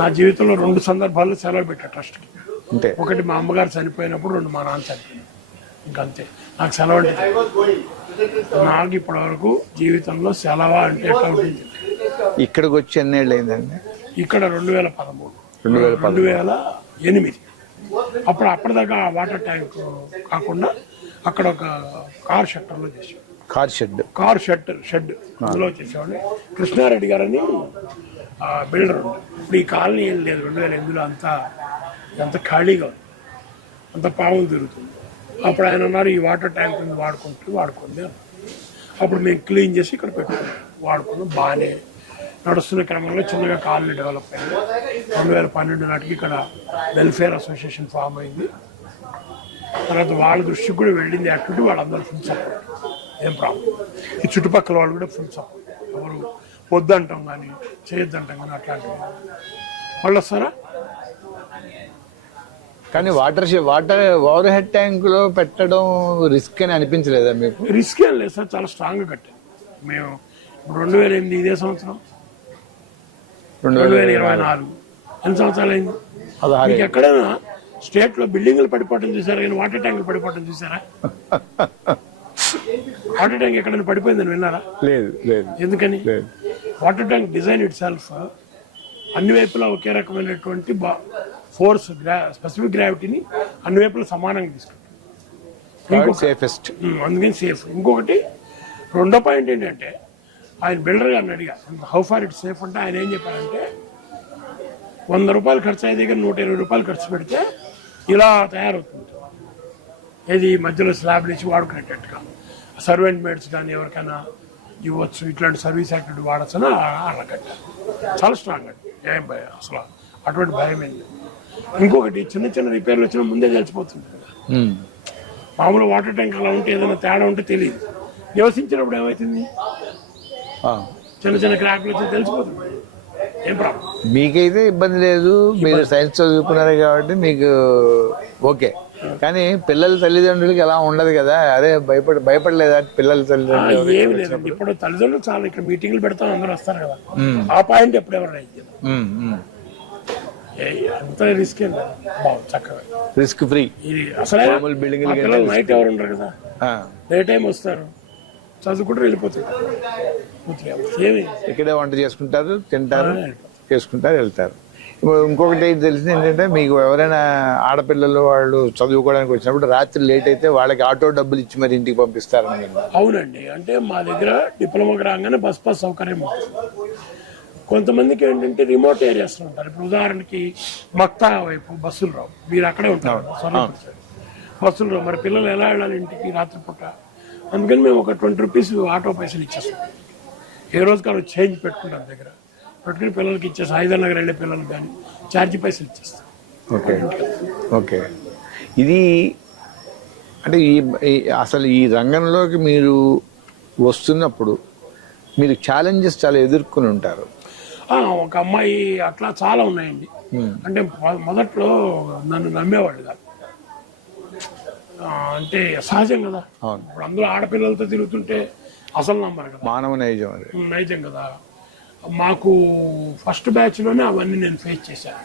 నా జీవితంలో 2 సందర్భాల్లో సెలవు పెట్టా ట్రస్ట్కి. అంతే. ఒకటి మా అమ్మగారు చనిపోయినప్పుడు, 2 మా నాన్న చనిపోయినప్పుడు. ఇంకంతే. నాకు సెలవు అంటే నాకు ఇప్పటి వరకు జీవితంలో సెలవు అంటే ఇక్కడికి వచ్చి ఎన్నేళ్ళు అయిందండి? ఇక్కడ 2013 2008 అప్పుడు అప్పటిదాకా వాటర్ ట్యాంక్ కాకుండా అక్కడ ఒక కార్ షట్టర్లో చేసాం. కార్ షెడ్ అందులో చేసేవాడిని. కృష్ణారెడ్డి గారని బిల్డర్ ఉంది. ఇప్పుడు ఈ కాలనీ ఏం లేదు. 2008లో అంత ఖాళీగా ఉంది, అంత పాములు తిరుగుతుంది. అప్పుడు ఆయన అన్నారు ఈ వాటర్ ట్యాంక్ వాడుకోండి. అప్పుడు మేము క్లీన్ చేసి ఇక్కడ పెట్టుకున్నాం, వాడుకున్నాం. బాగానే నడుస్తున్న క్రమంలో చిన్నగా కాలనీ డెవలప్ అయింది. 2012 నాటికి ఇక్కడ వెల్ఫేర్ అసోసియేషన్ ఫామ్ అయింది. తర్వాత వాళ్ళ దృష్టికి కూడా వెళ్ళింది యాక్టివిటీ. వాళ్ళందరూ ఫుల్ సపోర్ట్, ఏం ప్రాబ్లం. ఈ చుట్టుపక్కల వాళ్ళు కూడా ఫుల్ సపోర్ట్. ఎవరు వద్దంటాం కానీ చేయొద్దంటాం కానీ అట్లాంటివి. వాళ్ళు వస్తారా? కానీ ఓవర్ హెడ్ ట్యాంకులో పెట్టడం రిస్క్ అని అనిపించలేదా మీకు? రిస్క్ ఏం లేదు సార్, చాలా స్ట్రాంగ్గా కట్టాం మేము. ఇప్పుడు 2008 ఇదే సంవత్సరం, 2024 ఎన్ని సంవత్సరాలు అయింది? మీకు ఎక్కడైనా స్టేట్లో బిల్డింగ్లు పడిపోవటం చూసారా కానీ వాటర్ ట్యాంకులు పడిపోవటం చూసారా? వాటర్ ట్యాంక్ ఎక్కడైనా పడిపోయిందని విన్నారా? లేదు. ఎందుకని? Water tank design it self అన్ని వైపులా ఒకే రకమైనటువంటి ఫోర్స్, స్పెసిఫిక్ గ్రావిటీని అన్ని వైపులా సమానంగా తీసుకుంటాం. సేఫెస్ట్, అందుకని సేఫ్. ఇంకొకటి రెండో పాయింట్ ఏంటంటే, ఆయన బిల్డర్ గారిని అడిగా హౌ ఫార్ ఇట్ సేఫ్ అంటే ఆయన ఏం చెప్పారంటే, 100 రూపాయలు ఖర్చు అయ్యే దగ్గర 120 రూపాయలు ఖర్చు పెడితే ఇలా తయారవుతుంది. ఏది మధ్యలో స్లాబ్లు ఇచ్చి వాడుకునేటట్టుగా సర్వెంట్ మేడ్స్ కానీ ఎవరికైనా ఇవ్వచ్చు, ఇట్లాంటి సర్వీస్ యాక్టివిటీ వాడచ్చు అని అలా కట్టారు. చాలా స్ట్రాంగ్ అండి, ఏం భయం అసలు అటువంటి భయం ఏంటి. ఇంకొకటి చిన్న రిపేర్లు వచ్చినా ముందే తెలిసిపోతుంది కదా. మామూలు వాటర్ ట్యాంక్ అలా ఉంటే ఏదైనా తేడా ఉంటే తెలియదు. నివసించినప్పుడు ఏమవుతుంది, చిన్న క్రాక్లు వచ్చి తెలిసిపోతుంది, ఏం ప్రాబ్లం. మీకైతే ఇబ్బంది లేదు, మీరు సైన్స్ చదువుకున్నారు కాబట్టి మీకు ఓకే. కానీ పిల్లల తల్లిదండ్రులకి ఎలా ఉండదు కదా, అదే భయపడలేదా పిల్లల తల్లిదండ్రులు? ఏమి లేదండి, ఇప్పుడు తల్లిదండ్రులు చాలా ఇక్కడ మీటింగ్లు పెడతాం, అందరూ వస్తారు కదా. ఆ పాయింట్ ఎప్పుడు ఎవరు అయింది అంత రిస్క్ ఏం లేదు, బాగుంది చక్కగా, రిస్క్ ఫ్రీ. ఇది అసలు పిల్లలు నైట్ ఎవరు ఉండరు కదా, డే టైం వస్తారు, చదువుకుంటారు, వెళ్ళిపోతారు. ఏమి ఇక్కడే వంట చేసుకుంటారు, తింటారు, చేసుకుంటారు, వెళ్తారు. ఇంకొకటి తెలిసింది ఏంటంటే, మీకు ఎవరైనా ఆడపిల్లలు వాళ్ళు చదువుకోవడానికి వచ్చినప్పుడు రాత్రి లేట్ అయితే వాళ్ళకి ఆటో డబ్బులు ఇచ్చి మరి ఇంటికి పంపిస్తారని. అవునండి, అంటే మా దగ్గర డిప్లొమాకి రాగానే బస్ సౌకర్యం ఉంటుంది. కొంతమందికి ఏంటంటే రిమోట్ ఏరియాస్లో ఉంటారు. ఇప్పుడు ఉదాహరణకి మక్తా వైపు బస్సులు రావు, మీరు అక్కడే ఉంటారు, బస్సులు రావు. మరి పిల్లలు ఎలా వెళ్ళాలి ఇంటికి రాత్రిపూట? అందుకని మేము ఒక 20 రూపీస్ ఆటో పైసలు ఇచ్చేస్తాం. ఏ రోజు కాదు చేంజ్ పెట్టుకుంటాం దగ్గర, పెట్టుకుని పిల్లలకి ఇచ్చేస్తాం. హైదరాబాద్ వెళ్ళే పిల్లలకి కానీ ఛార్జీ పైసలు ఇచ్చేస్తాం. ఓకే. ఇది అంటే అసలు ఈ రంగంలోకి మీరు వస్తున్నప్పుడు మీరు ఛాలెంజెస్ చాలా ఎదుర్కొని ఉంటారు. ఒక అమ్మాయి అట్లా చాలా ఉన్నాయండి. అంటే మొదట్లో నన్ను నమ్మేవాళ్ళు కాదు, అంటే సహజం కదా. ఇప్పుడు అందులో ఆడపిల్లలతో తిరుగుతుంటే అసలు నమ్మరు కదా, మానవ నైజం కదా. మాకు ఫస్ట్ బ్యాచ్లోనే అవన్నీ నేను ఫేస్ చేశాను.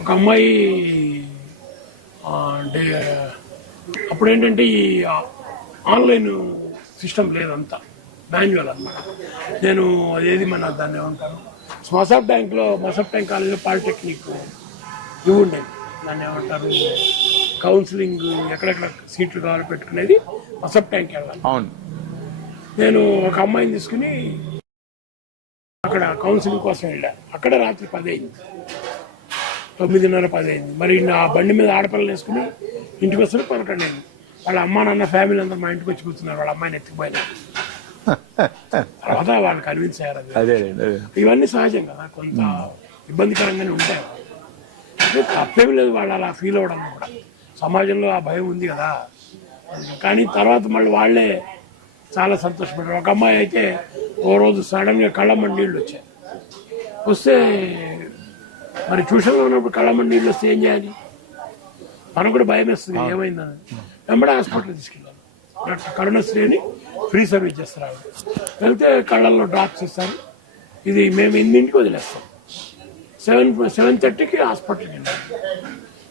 ఒక అమ్మాయి అంటే అప్పుడు ఏంటంటే ఈ ఆన్లైన్ సిస్టమ్ లేదంతా, మాన్యువల్ అన్నమాట. నేను అదేది మన దాన్ని ఏమంటారు, మసఫ్ ట్యాంక్ కాలేజీలో పాలిటెక్నిక్ ఇవి ఉండేది, దాన్ని ఏమంటారు కౌన్సిలింగ్, ఎక్కడెక్కడ సీట్లు కావాలి పెట్టుకునేది మసఫ్ ట్యాంక్ వెళ్ళాలి. అవును. నేను ఒక అమ్మాయిని తీసుకుని అక్కడ కౌన్సిలింగ్ కోసం వెళ్ళాను. అక్కడ రాత్రి 10 అయింది, 9:30, 10 అయింది. మరి నా బండి మీద ఆడపిల్లలు వేసుకుని ఇంటికి వస్తే 11 అయింది. వాళ్ళ అమ్మ నాన్న ఫ్యామిలీ అందరూ మా ఇంటికి వచ్చి కూర్చున్నారు. వాళ్ళ అమ్మాయిని ఎత్తుకుపోయినా తర్వాత వాళ్ళు కన్విన్స్ అయ్యారు. ఇవన్నీ సహజం కదా, కొంత ఇబ్బందికరంగానే ఉంటాయి. తప్పేమి లేదు వాళ్ళు అలా ఫీల్ అవ్వడం కూడా. సమాజంలో ఆ భయం ఉంది కదా. కానీ తర్వాత మళ్ళీ వాళ్ళే చాలా సంతోషపడ్డారు. ఒక అమ్మాయి అయితే ఓ రోజు సడన్గా కళ్ళమ్మడి నీళ్ళు వచ్చాయి. వస్తే మరి ట్యూషన్లో ఉన్నప్పుడు కళ్ళమ్మడి నీళ్ళు వస్తే ఏం చేయాలి, మనకు కూడా భయం వేస్తుంది, ఏమైందని. వెంబడే హాస్పిటల్ తీసుకెళ్ళాలి. డాక్టర్ కరుణశ్రీ అని ఫ్రీ సర్వీస్ చేస్తారు. వెళ్తే కళ్ళల్లో డ్రాప్స్ ఇస్తారు, ఇది మేము 8ంటికి వదిలేస్తాం. 7:30కి హాస్పిటల్కి వెళ్ళాం.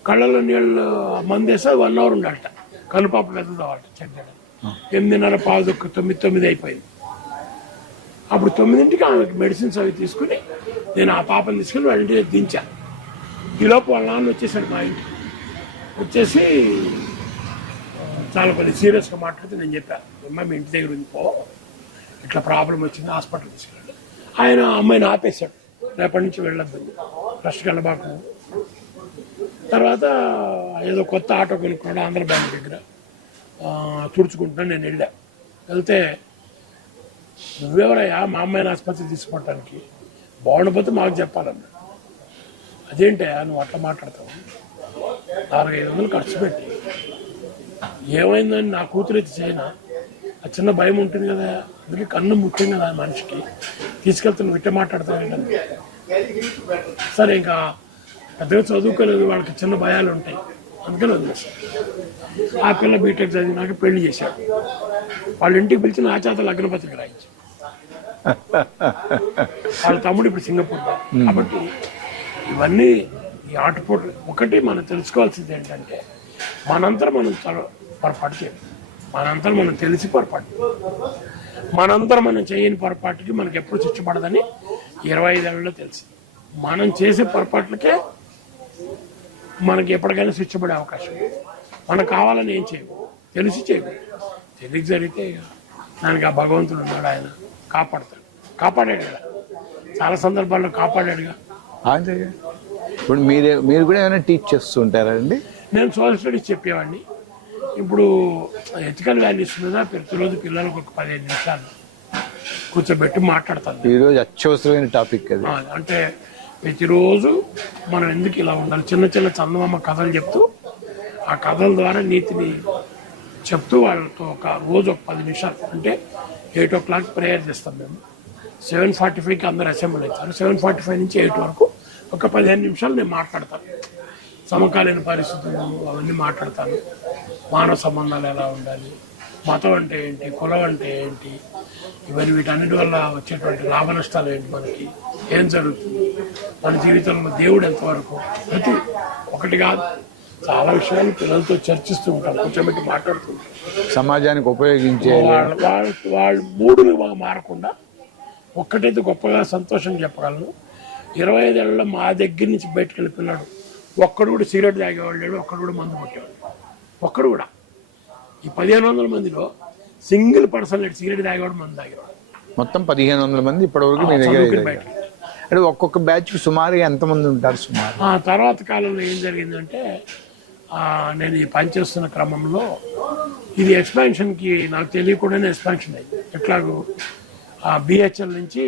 కళ్ళలో నీళ్ళు మందేస్తే 1 అవర్ ఉండాలట. కనుపాప పెద్దది అవ్వాలట చెక్ చేయడం. 8:30 పావుదొక్క 9 అయిపోయింది. అప్పుడు 9ంటికి ఆమెకి మెడిసిన్స్ అవి తీసుకుని నేను ఆ పాపని తీసుకుని వాళ్ళ ఇంటికి దించాను. ఈలోపు వాళ్ళ నాన్న వచ్చేసాడు మా ఇంటికి. వచ్చేసి చాలా కొద్దిగా సీరియస్గా మాట్లాడితే నేను చెప్పాను, అమ్మాయి మీ ఇంటి దగ్గర ఉంది పో, ఇట్లా ప్రాబ్లం వచ్చింది, హాస్పిటల్ తీసుకెళ్ళండి. ఆయన అమ్మాయిని ఆపేశాడు, రేపటి నుంచి వెళ్ళొద్దు, ఫస్ట్కి వెళ్ళబాకు. తర్వాత ఏదో కొత్త ఆటో కొనుక్కున్నాడు ఆంధ్ర బ్యాంక్ దగ్గర, తుడుచుకుంటున్నా. నేను వెళ్తే నువ్వెవరయ్యా మా అమ్మాయిని ఆసుపత్రి తీసుకోవటానికి, బాగుండకపోతే మాకు చెప్పాలన్నా. అదేంటయ్యా నువ్వు అట్లా మాట్లాడతావు, 400-500 ఖర్చు పెట్టి ఏమైందని నా కూతురు అయితే చేయనా, ఆ చిన్న భయం ఉంటుంది కదా, అందుకే కన్ను ముఖ్యం కదా మనిషికి, తీసుకెళ్తే నువ్వు ఇట్టే మాట్లాడతావు. సరే ఇంకా పెద్దగా చదువుకోలేదు, వాళ్ళకి చిన్న భయాలు ఉంటాయి, అందుకని వదిలేస్తాను. ఆ పిల్ల బీటెక్ చదివినాక పెళ్లి చేశాడు. వాళ్ళ ఇంటికి పిలిచి నా చేత లగ్నపత్రిక రాయించాడు. వాళ్ళ తమ్ముడు ఇప్పుడు సింగపూర్. కాబట్టి ఇవన్నీ ఈ ఆటపోట్లు. ఒకటి మనం తెలుసుకోవాల్సింది ఏంటంటే మనంతరం మనం పొరపాటు చేయాలి, మనంతరం మనం తెలిసి పొరపాటు, మనంతరం మనం చేయని పొరపాటుకి మనకి ఎప్పుడు శిక్ష పడదని 25 ఏళ్లలో తెలిసి, మనం చేసే పొరపాట్లకే మనకి ఎప్పటికైనా శిక్ష పడే అవకాశం. మనకు కావాలని ఏం చేయవు, తెలిసి చేయవు. తెలిసి జరిగితే దానికి ఆ భగవంతుడు ఉన్నాడు, ఆయన కాపాడతాడు. కాపాడాడు కదా, చాలా సందర్భాల్లో కాపాడాడుగా. ఇప్పుడు మీరు కూడా ఏమైనా టీచ్ చేస్తుంటారా అండి? నేను సోషల్ స్టడీస్ చెప్పేవాడిని. ఇప్పుడు ఎథికల్ వాల్యూస్ మీద ప్రతిరోజు పిల్లలకు ఒక 15 నిమిషాలు కూర్చోబెట్టి మాట్లాడతాను. ఈరోజు అత్యవసరమైన టాపిక్ అది. అంటే ప్రతిరోజు మనం ఎందుకు ఇలా ఉండాలి, చిన్న చిన్న చందమామ కథలు చెప్తూ ఆ కథల ద్వారా నీతిని చెప్తూ వాళ్ళతో ఒక రోజు ఒక 10 నిమిషాలు, అంటే 8 o'clock ప్రేయర్ చేస్తాం మేము. 7:45కి అందరు అసెంబ్లీ అవుతారు. 7:45 నుంచి 8 వరకు ఒక 15 నిమిషాలు నేను మాట్లాడతాను. సమకాలీన పరిస్థితులు అవన్నీ మాట్లాడతాను. మానవ సంబంధాలు ఎలా ఉండాలి, మతం అంటే ఏంటి, కులం అంటే ఏంటి, ఇవన్నీ వీటన్నిటి వల్ల వచ్చేటువంటి లాభ నష్టాలు ఏంటి, మనకి ఏం జరుగుతుంది, మన జీవితంలో దేవుడు ఎంతవరకు, ప్రతి ఒకటి కాదు చాలా విషయాలు పిల్లలతో చర్చిస్తూ ఉంటాం, కూర్చోబెట్టి మాట్లాడుతూ ఉంటాం. సమాజానికి ఉపయోగించే వాళ్ళ మూడులు మారకుండా ఒక్కటైతే గొప్పగా సంతోషం చెప్పగలను. 25 ఏళ్ళలో మా దగ్గర నుంచి బయటకు వెళ్ళిపోయినాడు ఒక్కడు కూడా సిగరెట్ తాగేవాళ్ళు లేడు, ఒక్కడు కూడా మందు కొట్టేవాడు, ఒక్కడు కూడా. ఈ 1500 మందిలో సింగిల్ పర్సన్ లేడు సిగరెట్ తాగేవాడు, మందు తాగేవాడు. మొత్తం 1500 మంది ఇప్పటివరకు మీ దగ్గర. అంటే ఒక్కొక్క బ్యాచ్ సుమారుగా ఎంతమంది ఉంటారు సుమారు? తర్వాత కాలంలో ఏం జరిగిందంటే నేను ఈ పనిచేస్తున్న క్రమంలో ఇది ఎక్స్పాన్షన్కి నాకు తెలియకుండానే ఎక్స్పాన్షన్ అయింది. ఎట్లాగో బిహెచ్ఎల్ నుంచి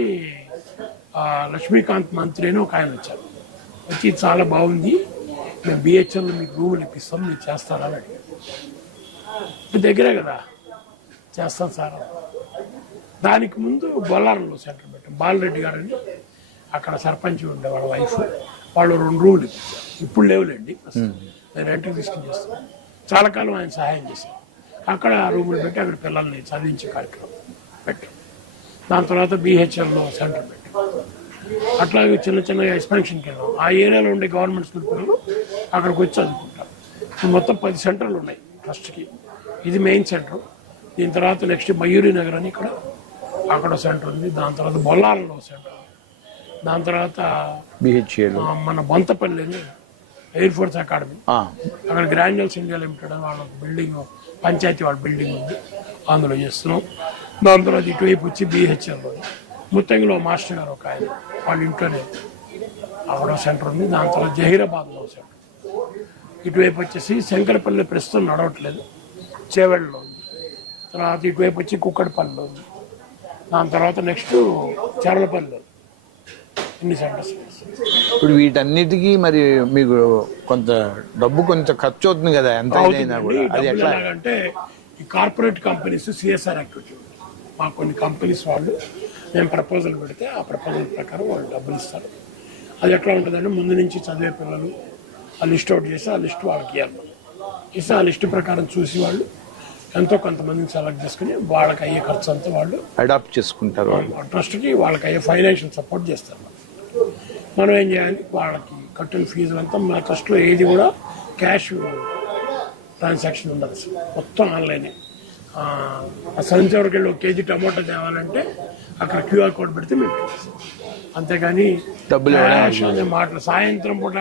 లక్ష్మీకాంత్ మంత్రి అని ఒక ఆయన వచ్చారు. వచ్చి చాలా బాగుంది, మేము బిహెచ్ఎల్ మీకు రూములు ఇప్పిస్తాం, మీరు చేస్తారా అని అడిగారు. దగ్గరే కదా, చేస్తాం సార్. దానికి ముందు బొల్లారంలో సెంటర్ పెట్టాం. బాలరెడ్డి గారని అక్కడ సర్పంచ్ ఉండే వాళ్ళ వైఫ్, వాళ్ళు 2 రూములు ఇప్పించారు. ఇప్పుడు లేవులేండి, నేను రెంట్కి తీసుకుని చేస్తాను. చాలా కాలం ఆయన సహాయం చేశాను. అక్కడ రూములు పెట్టి అక్కడ పిల్లల్ని చదివించే కార్యక్రమం పెట్టాం. దాని తర్వాత బిహెచ్ఎల్లో సెంటర్ పెట్టాం. అట్లాగే చిన్న చిన్న ఎక్స్పాన్షన్కి వెళ్ళాం. ఆ ఏరియాలో ఉండే గవర్నమెంట్ స్కూల్ పిల్లలు అక్కడికి వచ్చి చదువుకుంటారు. మొత్తం 10 సెంటర్లు ఉన్నాయి ట్రస్ట్కి. ఇది మెయిన్ సెంటర్. దీని తర్వాత నెక్స్ట్ మయూరి నగర్ అని ఇక్కడ అక్కడ సెంటర్ ఉంది. దాని తర్వాత బొల్లారంలో సెంటర్. దాని తర్వాత మన బొంతపల్లి అని ఎయిర్ ఫోర్స్ అకాడమీ, అక్కడ గ్రాన్యూల్స్ ఇండియా లిమిటెడ్ అని వాళ్ళ బిల్డింగ్, పంచాయతీ వాళ్ళ బిల్డింగ్ ఉంది, అందులో చేస్తున్నాం. దాని తర్వాత ఇటువైపు వచ్చి బిహెచ్ఎల్లో ముత్తంగిలో మాస్టర్ గారు ఒక ఆయన, వాళ్ళ ఇంట్లోనే అక్కడ సెంటర్ ఉంది. దాని తర్వాత జహీరాబాద్లో సెంటర్. ఇటువైపు వచ్చేసి శంకరపల్లి ప్రస్తుతం నడవట్లేదు, చేవెళ్ళలో ఉంది. తర్వాత ఇటువైపు వచ్చి కుక్కడపల్లిలో ఉంది. దాని తర్వాత నెక్స్ట్ చర్లపల్లిలో. ఇన్ని సెంటర్స్. ఇప్పుడు వీటన్నిటికీ మరి మీకు కొంత డబ్బు కొంచెం ఖర్చు అవుతుంది కదా, ఎంత అంటే ఈ కార్పొరేట్ కంపెనీస్ సిఎస్ఆర్ యాక్టివిటీ, మాకు కొన్ని కంపెనీస్ వాళ్ళు మేము ప్రపోజల్ పెడితే ఆ ప్రపోజల్ ప్రకారం వాళ్ళు డబ్బులు ఇస్తారు. అది ఎట్లా ఉంటుందంటే ముందు నుంచి చదివే పిల్లలు ఆ లిస్ట్ అవుట్ చేసి ఆ లిస్ట్ వాళ్ళకి ఇవ్వాలి. ఇస్తే ఆ లిస్ట్ ప్రకారం చూసి వాళ్ళు ఎంతో కొంతమందిని సెలెక్ట్ చేసుకుని వాళ్ళకి అయ్యే ఖర్చు అంతా వాళ్ళు అడాప్ట్ చేసుకుంటారు వాళ్ళు. ట్రస్ట్కి వాళ్ళకి అయ్యే ఫైనాన్షియల్ సపోర్ట్ చేస్తారు. మనం ఏం చేయాలి, వాళ్ళకి కట్టిన ఫీజులు అంతా మా ట్రస్ట్లో ఏది కూడా క్యాష్ ట్రాన్సాక్షన్ ఉండదు, మొత్తం ఆన్లైనే. సంచి వరకు వెళ్ళి 1 కేజీ టమాటా తేవాలంటే అక్కడ క్యూఆర్ కోడ్ పెడితే మేము పెట్టేస్తాం. అంతేగాని డబ్బులు క్యాష్ అనే మాటలు సాయంత్రం పూట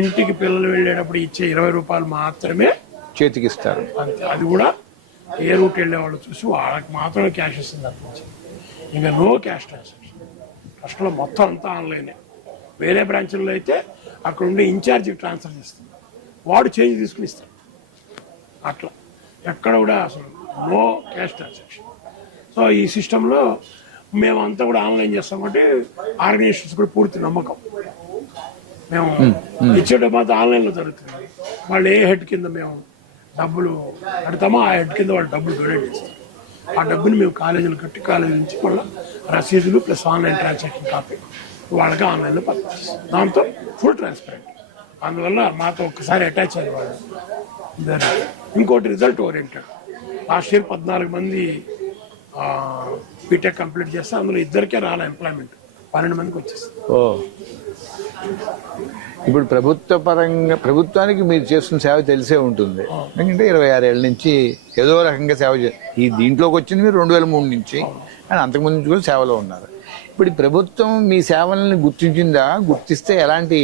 ఇంటికి పిల్లలు వెళ్ళేటప్పుడు ఇచ్చే 20 రూపాయలు మాత్రమే చేతికి ఇస్తారు. అంతే, అది కూడా ఏ రూట్ వెళ్ళే వాళ్ళు చూసి వాళ్ళకి మాత్రమే క్యాష్ ఇస్తుంది అనిపించి. ఇంకా నో క్యాష్ ట్రాన్సాక్షన్. ట్రస్ట్లో మొత్తం అంతా ఆన్లైనే. వేరే బ్రాంచ్ల్లో అయితే అక్కడ ఉండే ఇన్ఛార్జికి ట్రాన్స్ఫర్ చేస్తుంది, వాడు చేంజ్ తీసుకుని ఇస్తాడు. అట్లా ఎక్కడ కూడా అసలు నో క్యాష్ ట్రాన్సాక్షన్. సో ఈ సిస్టంలో మేమంతా కూడా ఆన్లైన్ చేస్తాం కాబట్టి ఆర్గనైజేషన్స్ కూడా పూర్తి నమ్మకం. మేము ఇచ్చేటప్పుడు మాత్రం ఆన్లైన్లో జరుగుతుంది. వాళ్ళు ఏ హెడ్ కింద మేము డబ్బులు కడతామో ఆ హెడ్ కింద వాళ్ళు డబ్బులు డొనేట్ చేస్తారు. ఆ డబ్బుని మేము కాలేజీలు కట్టి కాలేజీ నుంచి మళ్ళీ రసీదులు ప్లస్ ఆన్లైన్ ట్రాన్సాక్షన్ కాపీ వాళ్ళకి ఆన్లైన్లో పంపిస్తాం. దాంతో ఫుల్ ట్రాన్స్పరెంట్. అందువల్ల మాతో ఒక్కసారి అటాచ్ అయ్యే వాళ్ళు. ఇంకోటి రిజల్ట్ ఓరియంటెడ్. లాస్ట్ ఇయర్ 14 మంది బీటెక్ కంప్లీట్ చేస్తే అందులో 2 రాలే ఎంప్లాయ్మెంట్, 12 మందికి వచ్చేస్తుంది. ఓ, ఇప్పుడు ప్రభుత్వ పరంగా ప్రభుత్వానికి మీరు చేస్తున్న సేవ తెలిసే ఉంటుంది. ఎందుకంటే 26 ఏళ్ళ నుంచి ఏదో రకంగా సేవ ఈ దీంట్లోకి వచ్చింది మీరు 2003 నుంచి, కానీ అంతకుముందు నుంచి కూడా సేవలో ఉన్నారు. ఇప్పుడు ఈ ప్రభుత్వం మీ సేవలను గుర్తించిందా? గుర్తిస్తే ఎలాంటి?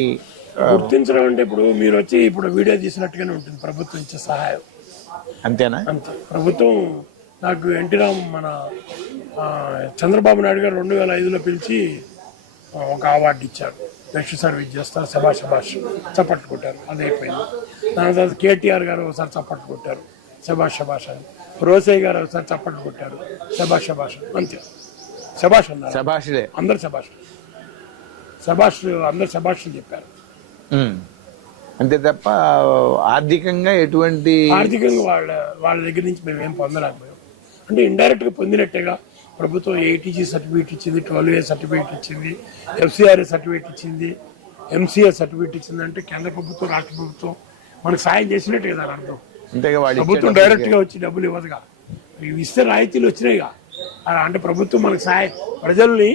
గుర్తించడం అంటే ఇప్పుడు మీరు వచ్చి ఇప్పుడు వీడియో తీసినట్టుగానే ఉంటుంది ప్రభుత్వం ఇచ్చే సహాయం. అంతేనా? అంతే. ప్రభుత్వం నాకు ఎన్టీ రామ్ మన చంద్రబాబు నాయుడు గారు 2005లో పిలిచి ఒక అవార్డు ఇచ్చారు. నెక్స్ట్ సర్వీస్ చేస్తారు, శభాష్ శభాష్ చప్పట్లు కొట్టారు, అది అయిపోయింది. దాని తర్వాత కేటీఆర్ గారు ఒకసారి చప్పట్లు కొట్టారు, శభాష్ శభాష్ అని. రోసయ్య గారు ఒకసారి చప్పట్లు కొట్టారు, శభాష్ శభాష్. అంతే, శభాష్ అన్నారు. శభాషులే అందరు శభాష్ శభాష్, అందరు శభాష్ చెప్పారు. అంతే తప్ప ఆర్థికంగా ఎటువంటి ఆర్థికంగా వాళ్ళ దగ్గర నుంచి మేము ఏం పొందలేకపోయాం. అంటే ఇండైరెక్ట్గా పొందినట్టేగా. ప్రభుత్వం 80G సర్టిఫికేట్ ఇచ్చింది, 12A సర్టిఫికేట్ ఇచ్చింది, FCRA సర్టిఫికేట్ ఇచ్చింది, MCA సర్టిఫికేట్ ఇచ్చింది. అంటే కేంద్ర ప్రభుత్వం రాష్ట్ర ప్రభుత్వం మనకు సాయం చేసినట్టే కదా అర్థం. ప్రభుత్వం డైరెక్ట్ గా వచ్చి డబ్బులు ఇవ్వదుగా, ఇస్తే రాయితీలు వచ్చినాయిగా. అంటే ప్రభుత్వం మనకు సాయం, ప్రజల్ని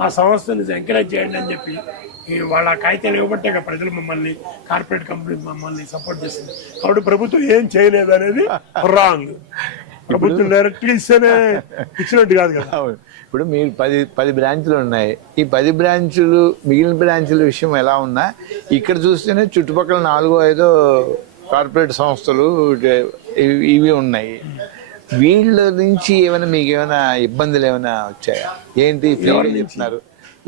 మా సంస్థని ఎంకరేజ్ చేయండి అని చెప్పి వాళ్ళ కాగితాలు ఇవ్వబట్టే ప్రజలు మమ్మల్ని, కార్పొరేట్ కంపెనీ మమ్మల్ని సపోర్ట్ చేస్తుంది. కాబట్టి ప్రభుత్వం ఏం చేయలేదు అనేది రాంగ్. ప్రభుత్వం డైరెక్ట్ గా ఇస్తేనే ఇచ్చినట్టు కాదు కదా. ఇప్పుడు మీరు 10 బ్రాంచ్లు ఉన్నాయి. ఈ 10 బ్రాంచులు మిగిలిన బ్రాంచుల విషయం ఎలా ఉన్నా ఇక్కడ చూస్తేనే చుట్టుపక్కల 4-5 కార్పొరేట్ సంస్థలు ఇవి ఉన్నాయి. వీళ్ళ నుంచి ఏమైనా మీకు ఏమైనా ఇబ్బందులు ఏమైనా వచ్చాయా? ఏంటి ఫ్రీగా చెప్తున్నారు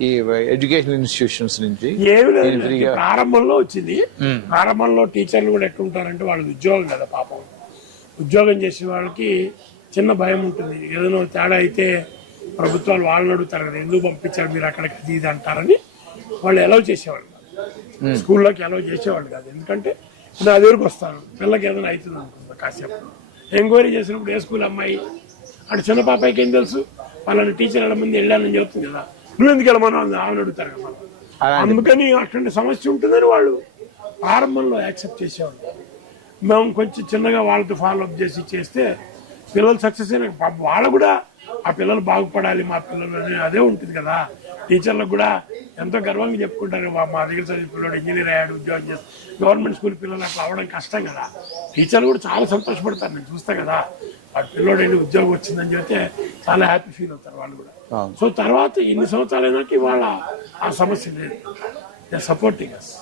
ఈ ఎడ్యుకేషన్ ఇన్స్టిట్యూషన్స్ నుంచి? ఏమి లేదు, ప్రారంభంలో వచ్చింది. ప్రారంభంలో టీచర్లు కూడా ఎట్లుంటారంటే వాళ్ళకి ఉద్యోగం కదా పాపం. ఉద్యోగం చేసే వాళ్ళకి చిన్న భయం ఉంటుంది. ఏదైనా తేడా అయితే ప్రభుత్వాలు వాళ్ళని అడుగుతారు కదా, ఎందుకు పంపించారు మీరు అక్కడికి, అది ఇది అంటారని వాళ్ళు అలౌ చేసేవాళ్ళు కాదు. స్కూల్లోకి అలౌ చేసేవాళ్ళు కాదు. ఎందుకంటే నా దగ్గరకు వస్తాను, పిల్లకి ఏదైనా అవుతుంది అనుకుంటా, కాసేపు ఎంక్వైరీ చేసినప్పుడు ఏ స్కూల్ అమ్మాయి అంటే చిన్న పాపాయికి ఏం తెలుసు, వాళ్ళని టీచర్ ఎలా మంది వెళ్ళాలని చెప్తుంది కదా, నువ్వు ఎందుకు వెళ్ళమని వాళ్ళని అడుగుతారు కదా. అందుకని అట్లాంటి సమస్య ఉంటుందని వాళ్ళు ప్రారంభంలో యాక్సెప్ట్ చేసేవాళ్ళు. మేము కొంచెం చిన్నగా వాళ్ళతో ఫాలోఅప్ చేస్తే పిల్లలు సక్సెస్ అయిన వాళ్ళు కూడా ఆ పిల్లలు బాగుపడాలి మా పిల్లలు అని అదే ఉంటుంది కదా. టీచర్లకు కూడా ఎంతో గర్వంగా చెప్పుకుంటారు, మా దగ్గర చదివి పిల్లడు ఇంజనీర్ అయ్యాడు, ఉద్యోగం చేస్తాడు. గవర్నమెంట్ స్కూల్ పిల్లలు అట్లా అవ్వడం కష్టం కదా. టీచర్లు కూడా చాలా సంతోషపడతారు, నేను చూస్తా కదా. వాడు పిల్లడు వెళ్ళి ఉద్యోగం వచ్చిందని చెప్తే చాలా హ్యాపీ ఫీల్ అవుతారు వాళ్ళు కూడా. సో తర్వాత ఇన్ని సంవత్సరాలు అయినాక ఇవాళ ఆ సమస్య లేదు. సపోర్టింగ్ అస్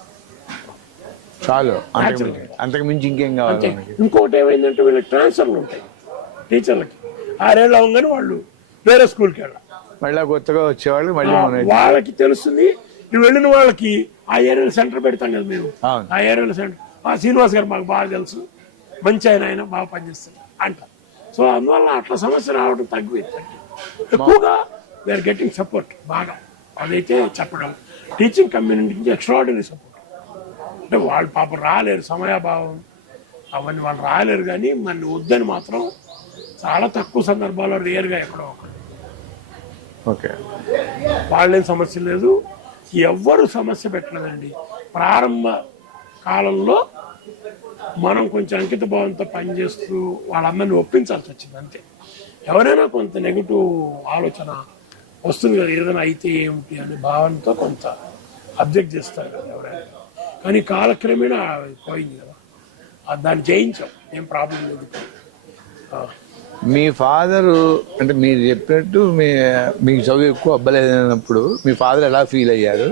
చాలు, అంతకు మించి ఇంకేం కావాలి. ఇంకోటి ఏమైందంటే వీళ్ళకి ట్రాన్స్ఫర్లు ఉంటాయి టీచర్లకి. 6 ఏళ్ళు అవగానే వాళ్ళు వేరే స్కూల్కి వెళ్ళాలి. మళ్ళీ కొత్తగా వచ్చేవాళ్ళు మళ్ళీ వాళ్ళకి తెలుస్తుంది. నువ్వు వెళ్ళిన వాళ్ళకి ఆ ఏరియాలో సెంటర్ పెడతాం కదా మేము, ఆ ఏరియాలో సెంటర్ శ్రీనివాస్ గారు మాకు బాగా తెలుసు, మంచి ఆయన బాగా పనిచేస్తారు అంటారు. సో అందువల్ల అట్లా సమస్య రావడం తగ్గిపోయింది. ఎక్కువగా వీఆర్ గెటింగ్ సపోర్ట్ బాగా. అదైతే చెప్పడం టీచింగ్ కమ్యూనిటీ నుంచి ఎక్స్ట్రాడినరీ సపోర్ట్. అంటే వాళ్ళు పాపం రాలేరు, సమయాభావం అవన్నీ వాళ్ళు రాలేరు. కానీ మన వద్దని మాత్రం చాలా తక్కువ సందర్భాల్లో రేర్గా ఎక్కడో ఒకటి. ఓకే, వాళ్ళేం సమస్య లేదు, ఎవ్వరు సమస్య పెట్టలేదండి. ప్రారంభ కాలంలో మనం కొంచెం అంకిత భావంతో పనిచేస్తూ వాళ్ళందరినీ ఒప్పించాల్సి వచ్చింది అంతే. ఎవరైనా కొంత నెగిటివ్ ఆలోచన వస్తుంది కదా, ఏదైనా అయితే ఏమిటి అనే భావనతో కొంత అబ్జెక్ట్ చేస్తారు కదా ఎవరైనా. కానీ కాలక్రమేణా పోయింది కదా, దాన్ని జయించాం, ఏం ప్రాబ్లం లేదు. మీ ఫాదరు అంటే మీరు చెప్పినట్టు మీకు చదువు ఎక్కువ అవ్వలేదన్నప్పుడు మీ ఫాదర్ ఎలా ఫీల్ అయ్యారు?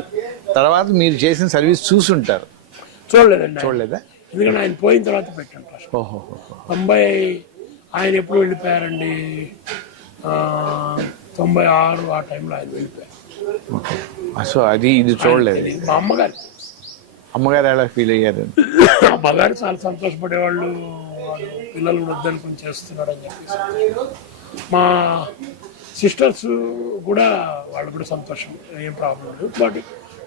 తర్వాత మీరు చేసిన సర్వీస్ చూసుంటారు. చూడలేదండి, చూడలేదా? ఎందుకంటే ఆయన పోయిన తర్వాత పెట్టాను ఫస్ట్. ఓహో. 90 ఆయన ఎప్పుడు వెళ్ళిపోయారండి, 96 ఆ టైంలో ఆయన వెళ్ళిపోయారు. సో అది ఇది చూడలేదు. మా అమ్మగారు ఎలా ఫీల్ అయ్యారు? అమ్మగారు చాలా సంతోషపడేవాళ్ళు, వాళ్ళు పిల్లలు వద్దనుకుని చేస్తున్నారు అని చెప్పేసి. మా సిస్టర్స్ కూడా వాళ్ళు కూడా సంతోషం, ఏం ప్రాబ్లం లేదు. బట్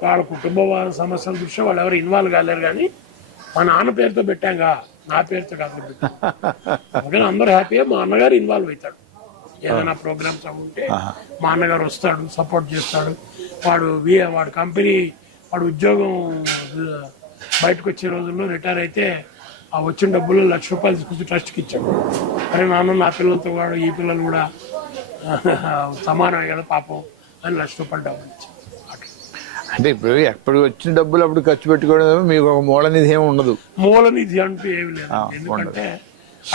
వాళ్ళ కుటుంబ సమస్యల దృష్ట్యా వాళ్ళు ఎవరు ఇన్వాల్వ్ కాలేరు. కానీ మా నాన్న పేరుతో పెట్టాంగా, నా పేరుతో కాదు పెట్టాం. అందుకని అందరూ హ్యాపీగా మా అన్నగారు ఇన్వాల్వ్ అవుతాడు. ఏదైనా ప్రోగ్రామ్స్ ఉంటే మా అన్నగారు వస్తాడు, సపోర్ట్ చేస్తాడు. వాడు కంపెనీ వాడు ఉద్యోగం బయటకు వచ్చే రోజుల్లో రిటైర్ అయితే ఆ వచ్చిన డబ్బులు ₹1,00,000 తీసుకొచ్చి ట్రస్ట్కి ఇచ్చాడు. అరే నాన్న, నా పిల్లలతో వాడు ఈ పిల్లలు కూడా సమానమే కదా పాపం అని ₹1,00,000 డబ్బులు ఇచ్చాడు. అంటే ఇప్పుడు ఎప్పుడు వచ్చిన డబ్బులు అప్పుడు ఖర్చు పెట్టుకోవడం, మీకు ఒక మూల నిధి ఏమి ఉండదు? మూల నిధి అంటూ ఏమి లేదు, ఎందుకంటే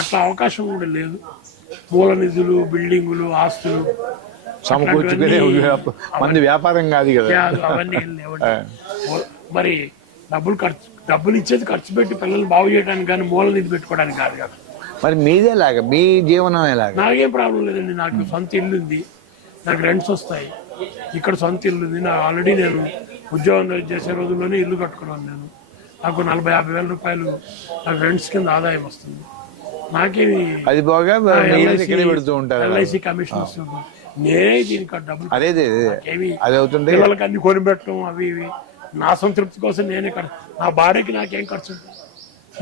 అట్లా అవకాశం కూడా లేదు. మూల నిధులు, బిల్డింగులు, ఆస్తులు సమకూర్చుకునే మంది వ్యాపారం కాదు కదా, అవన్నీ ఏం లేవండి. మరి డబ్బులు ఇచ్చేది ఖర్చు పెట్టి పిల్లల్ని బాగు చేయడానికి, కానీ మూల నిధి పెట్టుకోవడానికి కాదు కదా. మరి మీదేలాగా, మీ జీవనం ఎలాగా? నాకేం ప్రాబ్లం లేదండి, నాకు సొంత ఇల్లు ఉంది, నాకు రెంట్స్ వస్తాయి. ఇక్కడ సొంత ఇల్లు ఉంది, ఆల్రెడీ నేను ఉద్యోగం చేసే రోజుల్లోనే ఇల్లు కట్టుకున్నాను. నేను నాకు 40-50 వేల రూపాయలు నాకు రెంట్స్ కింద ఆదాయం వస్తుంది. నాకేమి అది బాగా పెడుతూ ఉంటారు LIC కమిషన్స్, నేనే దీనికి డబ్బులు అది అవుతుంది. పిల్లలకి అన్ని కొని పెట్టడం అవి ఇవి నా సంతృప్తి కోసం నేనే నా భార్యకి నాకేం ఖర్చు ఉంటుంది.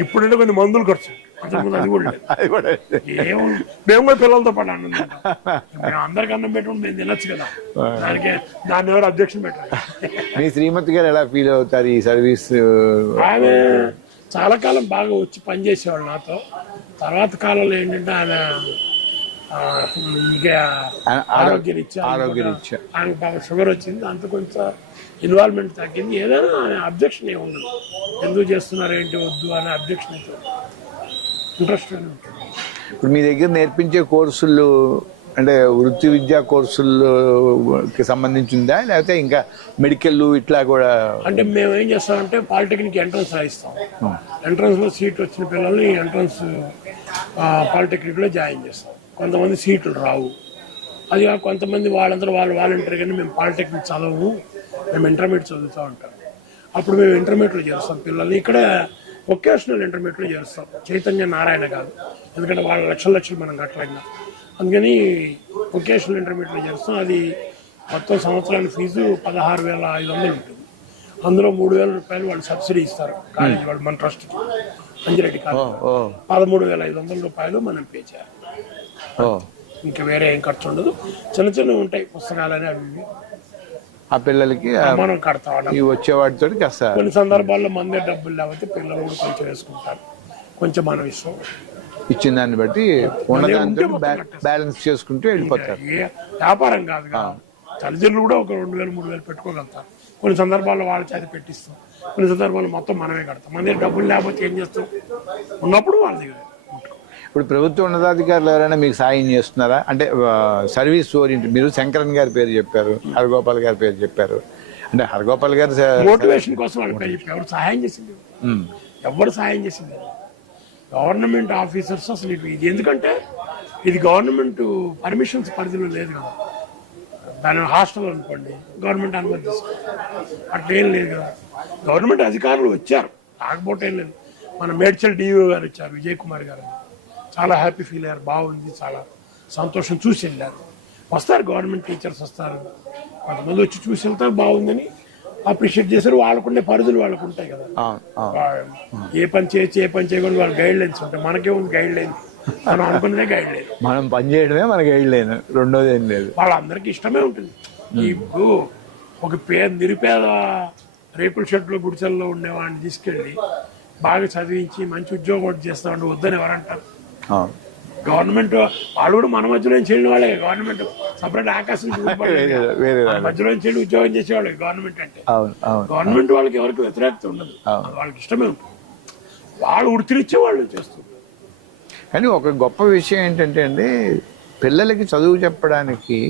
ఇప్పుడంటే కొన్ని మందులు ఖర్చు, అంతకుముందు అది కూడా లేదు. మేము కూడా పిల్లలతో పాటు అన్నం తింటాం. మేము అందరికి అన్నం పెట్టుకుంటే మేము తినొచ్చు కదా, దాన్ని ఎవరు అబ్జెక్షన్ పెట్టారు. మీ శ్రీమతి గారు ఎలా ఫీల్ అవుతారు ఈ సర్వీస్? ఆమె చాలా కాలం బాగా వచ్చి పనిచేసేవాళ్ళు నాతో. తర్వాత కాలంలో ఏంటంటే ఆమె ఇక ఆరోగ్యరీత్యా ఆమెకు బాగా షుగర్ వచ్చింది, అంత కొంచెం ఇన్వాల్వ్మెంట్ తగ్గింది. ఏదైనా అబ్జెక్షన్ ఏమి ఉండదు, ఎందుకు చేస్తున్నారు ఏంటి వద్దు అనే అబ్జెక్షన్ అయితే ఇంట్రెస్ట్ ఉంటుంది. ఇప్పుడు మీ దగ్గర నేర్పించే కోర్సులు అంటే వృత్తి విద్యా కోర్సులకి సంబంధించిందా, లేకపోతే ఇంకా మెడికల్ ఇట్లా కూడా? అంటే మేము ఏం చేస్తామంటే పాలిటెక్నిక్ ఎంట్రన్స్ రాయిస్తాం. ఎంట్రన్స్లో సీట్ వచ్చిన పిల్లల్ని ఎంట్రన్స్ పాలిటెక్నిక్లో జాయిన్ చేస్తాం. కొంతమంది సీట్లు రావు, అది కొంతమంది వాళ్ళందరూ వాళ్ళు వాలంటీర్గానే మేము పాలిటెక్నిక్ చదవము, మేము ఇంటర్మీడియట్ చదువుతూ ఉంటాం. అప్పుడు మేము ఇంటర్మీడియట్లో చేస్తాం పిల్లల్ని. ఇక్కడ వొకేషనల్ ఇంటర్మీడియట్లో చేస్తాం, చైతన్య నారాయణ కాదు, ఎందుకంటే వాళ్ళ లక్షలు మనం కట్టలేక. అందుకని వొకేషనల్ ఇంటర్మీడియట్లో చేస్తాం. అది మొత్తం సంవత్సరానికి ఫీజు 16,500 ఉంటుంది. అందులో 3,000 రూపాయలు వాళ్ళు సబ్సిడీ ఇస్తారు కాలేజీ వాళ్ళు, మన ట్రస్ట్కి అంజిరెడ్డి కాలేజ్. 13,500 రూపాయలు మనం పే చేయాలి, ఇంకా వేరే ఏం ఖర్చు ఉండదు. చిన్న చిన్నవి ఉంటాయి, పుస్తకాలని అవి ఆ పిల్లలకి మనం కడతాం. వచ్చే వాటితో కొన్ని సందర్భాల్లో మందే డబ్బులు లేకపోతే పిల్లలు కూడా కొంచెం వేసుకుంటారు, కొంచెం మనం ఇస్తాం. ఇచ్చిన దాన్ని బట్టి ఉన్నదాంతో బ్యాలెన్స్ చేసుకుంటూ వెళ్ళిపోతారు. వ్యాపారం కాదు కదా, తల్లిదండ్రులు కూడా ఒక 2,000-3,000 పెట్టుకోగలుగుతారు. కొన్ని సందర్భాల్లో వాళ్ళ చేత పెట్టిస్తాం, కొన్ని సందర్భాల్లో మొత్తం మనమే కడతాం. మన దగ్గర డబ్బులు లేకపోతే ఏం చేస్తాం, ఉన్నప్పుడు వాళ్ళ దగ్గర. ఇప్పుడు ప్రభుత్వ ఉన్నతాధికారులు ఎవరైనా మీకు సాయం చేస్తున్నారా? అంటే సర్వీస్ ఓరియంటెడ్, మీరు శంకరన్ గారి పేరు చెప్పారు, హరగోపాల్ గారి పేరు చెప్పారు. అంటే హరగోపాల్ గారు మోటివేషన్ కోసం వాళ్ళ పేరు చెప్పారు. ఎవరు సహాయం చేసింది? ఎవరు సహాయం చేసింది? గవర్నమెంట్ ఆఫీసర్స్ అసలు ఇది, ఎందుకంటే ఇది గవర్నమెంట్ పర్మిషన్స్ పరిధిలో లేదు కదా. దాని హాస్టల్ అనుకోండి, గవర్నమెంట్ అనుమతి తీసుకోండి, అట్లేం లేదు కదా. గవర్నమెంట్ అధికారులు వచ్చారు, రాకపోతే ఏం లేదు. మన మేడ్చల్ డిఓ గారు వచ్చారు, విజయ్ కుమార్ గారు, చాలా హ్యాపీ ఫీల్ అయ్యారు, బాగుంది, చాలా సంతోషం, చూసి వెళ్ళారు. వస్తారు గవర్నమెంట్ టీచర్స్ వస్తారు, కొంతమంది వచ్చి చూసి వెళ్తారు, బాగుందని అప్రిషియేట్ చేశారు. వాళ్ళకుండే పరిధులు వాళ్ళకు ఉంటాయి కదా, ఏ పని చేయొచ్చు ఏ పని చేయకూడదు, వాళ్ళ గైడ్ లైన్స్ ఉంటాయి. మనకే ఉంది గైడ్ లైన్, మనం అనుకున్నదే గైడ్ లైన్, మనం పని చేయడమే మన గైడ్ లైన్, రెండోది ఏం లేదు. వాళ్ళందరికీ ఇష్టమే ఉంటుంది. ఇప్పుడు ఒక నిరుపేద రేకుల షెడ్లో గుడిసెల్లో ఉండేవాడిని తీసుకెళ్ళి బాగా చదివించి మంచి ఉద్యోగం కూడా చేస్తామంటే వద్దని ఎవరంటారు? అవును. గవర్నమెంట్ వాళ్ళు కూడా మన మధ్యలో చేయని వాళ్ళే. గవర్నమెంట్ సపరేట్ ఆకాశం వేరే మధ్యలో చెల్లి ఉద్యోగం చేసేవాళ్ళు గవర్నమెంట్ అంటే. అవును అవును. గవర్నమెంట్ వాళ్ళకి ఎవరికి వ్యతిరేకత ఉండదు, వాళ్ళకి ఇష్టమే ఉంటుంది, వాళ్ళు వృత్తినిచ్చే వాళ్ళు చేస్తారు. కానీ ఒక గొప్ప విషయం ఏంటంటే అండి, పిల్లలకి చదువు చెప్పడానికి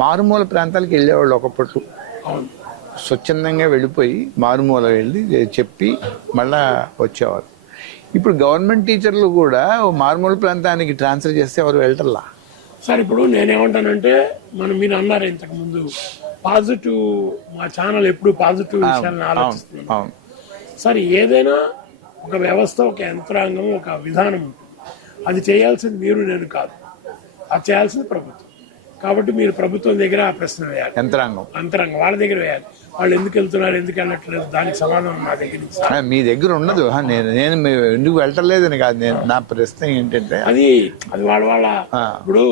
మారుమూల ప్రాంతాలకు వెళ్ళేవాళ్ళు ఒకప్పుడు. అవును, స్వచ్ఛందంగా వెళ్ళిపోయి మారుమూల వెళ్ళి చెప్పి మళ్ళా వచ్చేవారు. ఇప్పుడు గవర్నమెంట్ టీచర్లు కూడా మారుమూల ప్రాంతానికి ట్రాన్స్ఫర్ చేస్తే ఎవరు వెళ్ళటల్లా. సార్ ఇప్పుడు నేనేమంటానంటే, మీరు అన్నారు ఇంతకు ముందు పాజిటివ్, మా ఛానల్ ఎప్పుడు పాజిటివ్ విషయాలను ఆలోచిస్తున్నాం. సార్ ఏదైనా ఒక వ్యవస్థ, ఒక యంత్రాంగం, ఒక విధానం ఉంటుంది. అది చేయాల్సింది మీరు నేను కాదు, అది చేయాల్సింది ప్రభుత్వం. కాబట్టి మీరు ప్రభుత్వం దగ్గర ఆ ప్రశ్న వేయాలి. యంత్రాంగం వాళ్ళ దగ్గర వేయాలి. వాళ్ళు ఎందుకు వెళ్తున్నారు, ఎందుకు వెళ్ళట్లేదు, దానికి సమాధానం నా దగ్గర నుంచి. మీ దగ్గర ఉండదు. నేను ఎందుకు వెళ్ళట్లేదని కాదు, నేను నా ప్రశ్న ఏంటంటే అది వాళ్ళ ఇప్పుడు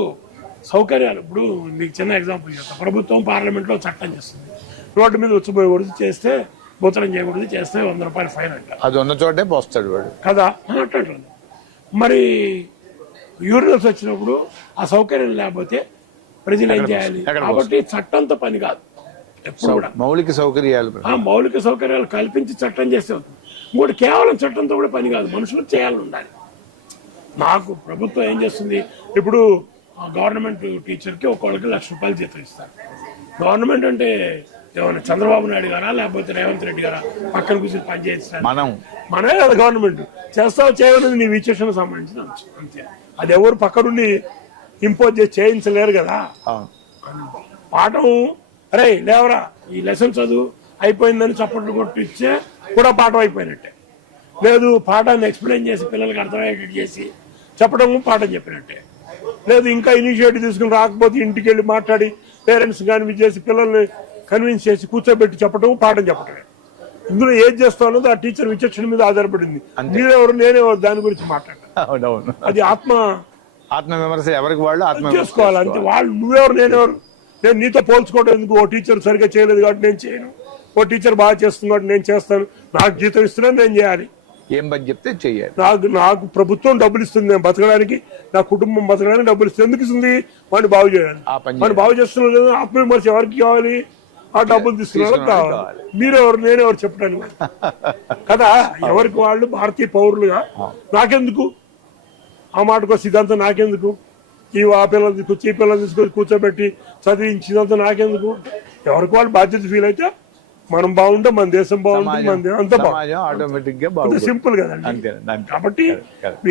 సౌకర్యాలు. ఇప్పుడు మీకు చిన్న ఎగ్జాంపుల్ చెప్తాను. ప్రభుత్వం పార్లమెంట్ లో చట్టం చేస్తుంది, రోడ్డు మీద వచ్చిపోయకూడదు, చేస్తే భూతరం చేయకూడదు, చేస్తే 100 రూపాయలు ఫైన్ అంటారు. అది ఉన్న చోటే పోస్తాడు వాడు కదా. అట్లా మరి యూరినల్స్ వచ్చినప్పుడు ఆ సౌకర్యం లేకపోతే ప్రజలు ఏం చేయాలి? కాబట్టి చట్టంతో పని కాదు ఎప్పుడు కూడా. మౌలిక సౌకర్యాలు కల్పించి చట్టం చేస్తే అవుతుంది. ఇంకోటి కేవలం చట్టంతో కూడా పని కాదు, మనుషులు చేయాలని ఉండాలి. నాకు ప్రభుత్వం ఏం చేస్తుంది, ఇప్పుడు గవర్నమెంట్ టీచర్కి ఒక్కొక్కరికి ₹1,00,000 జీతం ఇస్తారు. గవర్నమెంట్ అంటే ఏమన్నా చంద్రబాబు నాయుడు గారా లేకపోతే రేవంత్ రెడ్డి గారా పక్కన కూర్చొని పనిచేస్తారు? మనమే కదా గవర్నమెంట్. చేస్తావు చేయలేదు నీ విచక్షణ సంబంధించిన అంతే. అది ఎవరు పక్కనుండి ఇంపోజ్ చేసి చేయించలేరు కదా. పాఠం అరే లేవరా ఈ లెసన్ చదువు అయిపోయిందని చప్పట్లు కొట్టిచ్చే కూడా పాఠం అయిపోయినట్టే. లేదు పాఠాన్ని ఎక్స్ప్లెయిన్ చేసి పిల్లలకి అర్థమయ్యేటట్టు చేసి చెప్పడం పాఠం చెప్పినట్టే. లేదు ఇంకా ఇనిషియేటివ్ తీసుకుని రాకపోతే ఇంటికి వెళ్ళి మాట్లాడి పేరెంట్స్ కానీ చేసి పిల్లల్ని కన్విన్స్ చేసి కూర్చోబెట్టి చెప్పడం పాఠం చెప్పటమే. ఇందులో ఏది చేస్తామో ఆ టీచర్ విచక్షణ మీద ఆధారపడింది. మీరెవరు నేనెవరు దాని గురించి మాట్లాడాలి. అది ఆత్మవిమర్శ ఎవరికి వాళ్ళు చేసుకోవాలి అంతే. వాళ్ళు నువ్వెవరు నేనెవరు, నేను నీతో పోల్చుకోవడం ఎందుకు? ఓ టీచర్ సరిగ్గా చేయలేదు కాబట్టి నేను చేయను, ఓ టీచర్ బాగా చేస్తుంది కాబట్టి నేను చేస్తాను. నాకు జీతం ఇస్తున్నాను, నేను చేయాలి. ఏం పని చెప్తే చెయ్యాలి. నాకు ప్రభుత్వం డబ్బులు ఇస్తుంది, నేను బతకడానికి, నా కుటుంబం బతకడానికి డబ్బులు ఇస్తుంది. ఎందుకు ఇస్తుంది? వాడిని బాగు చేయాలి. వాడిని బాగు చేస్తున్నారు కదా. ఆత్మవిమర్శ ఎవరికి కావాలి? ఆ డబ్బులు తీసుకున్న కావాలి. మీరెవరు నేనెవరు చెప్పడానికి కదా. ఎవరికి వాళ్ళు భారతీయ పౌరులుగా నాకెందుకు ఆ మాటకు సిద్ధాంత, నాకెందుకు ఆ పిల్లలు తీసుకొచ్చి ఈ పిల్లలు తీసుకొచ్చి కూర్చోబెట్టి చదివించినంత నాకెందుకు? ఎవరికి వాళ్ళు బాధ్యత ఫీల్ అయితే మనం బాగుంటే మన దేశం బాగుంటుంది, మన అంతా బాగుంటుంది. సింపుల్ కదండి. కాబట్టి